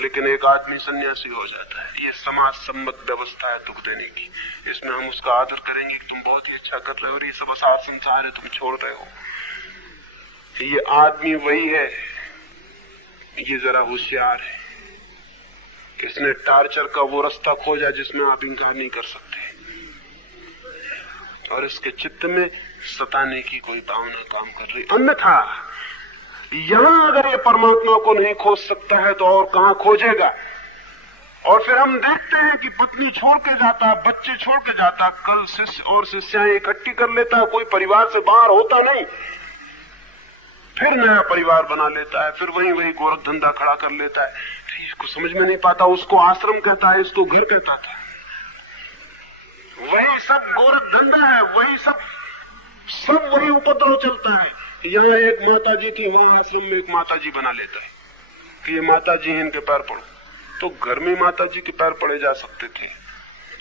लेकिन एक आदमी सन्यासी हो जाता है, ये समाज सम्मत व्यवस्था है दुख देने की। इसमें हम उसका आदर करेंगे कि तुम बहुत ही अच्छा कर रहे हो और ये सब असार संसार है, तुम छोड़ रहे हो। ये आदमी वही है, ये जरा होशियार है, इसने टार्चर का वो रास्ता खोजा जिसमें आप इंकार नहीं कर सकते, और इसके चित्त में सताने की कोई भावना काम कर रही। अन्यथा यहां अगर ये परमात्मा को नहीं खोज सकता है तो और कहां खोजेगा? और फिर हम देखते हैं कि पत्नी छोड़ के जाता, बच्चे छोड़ के जाता, कल शिष्य और शिष्याएं इकट्ठी कर लेता, कोई परिवार से बाहर होता नहीं, फिर नया परिवार बना लेता है, फिर वही गोरख धंधा खड़ा कर लेता है। इसको समझ में नहीं पाता, उसको आश्रम कहता है, इसको घर कहता था। वही सब गोरख धंधा है, वही सब वही उपद्रव चलता है। यहाँ एक माता जी थी, वहां आश्रम में एक माता जी बना लेता है कि ये माता जी है, इनके पैर पड़ो। तो घर में माता जी के पैर पड़े जा सकते थे,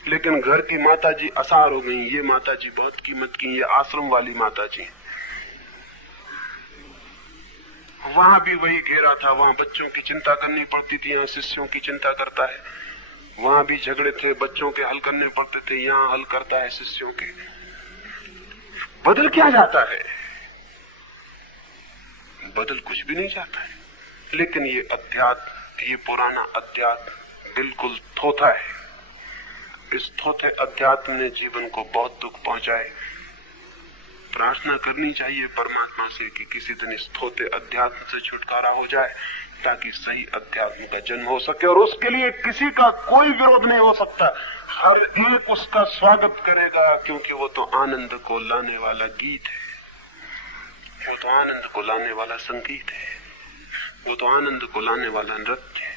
लेकिन घर की माता जी असार हो गई। ये माता जी बहुत कीमत की, ये आश्रम वाली माता जी। वहां भी वही घेरा था, वहां बच्चों की चिंता करनी पड़ती थी, यहाँ शिष्यों की चिंता करता है। वहां भी झगड़े थे, बच्चों के हल करने पड़ते थे, यहाँ हल करता है शिष्यों के। बदल क्या जाता है? बदल कुछ भी नहीं जाता है। लेकिन ये अध्यात्म, ये पुराना अध्यात्म बिल्कुल थोथा है। इस थोथे अध्यात्म ने जीवन को बहुत दुख पहुंचाए। प्रार्थना करनी चाहिए परमात्मा से कि किसी दिन इस थोथे अध्यात्म से छुटकारा हो जाए, ताकि सही अध्यात्म का जन्म हो सके। और उसके लिए किसी का कोई विरोध नहीं हो सकता, हर एक उसका स्वागत करेगा, क्योंकि वो तो आनंद को लाने वाला गीत है, वो तो आनंद को लाने वाला संगीत है, वो तो आनंद को लाने वाला नृत्य है,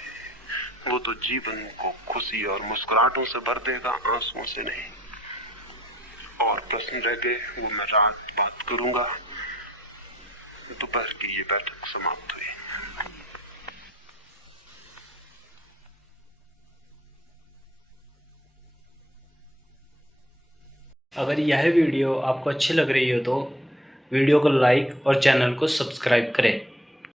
वो तो जीवन को खुशी और मुस्कुराहटों से भर देगा, आंसुओं से नहीं। और प्रश्न रह गए, वो मैं रात बात करूंगा। दोपहर की ये बैठक समाप्त हुई। अगर यह वीडियो आपको अच्छी लग रही हो तो वीडियो को लाइक और चैनल को सब्सक्राइब करें।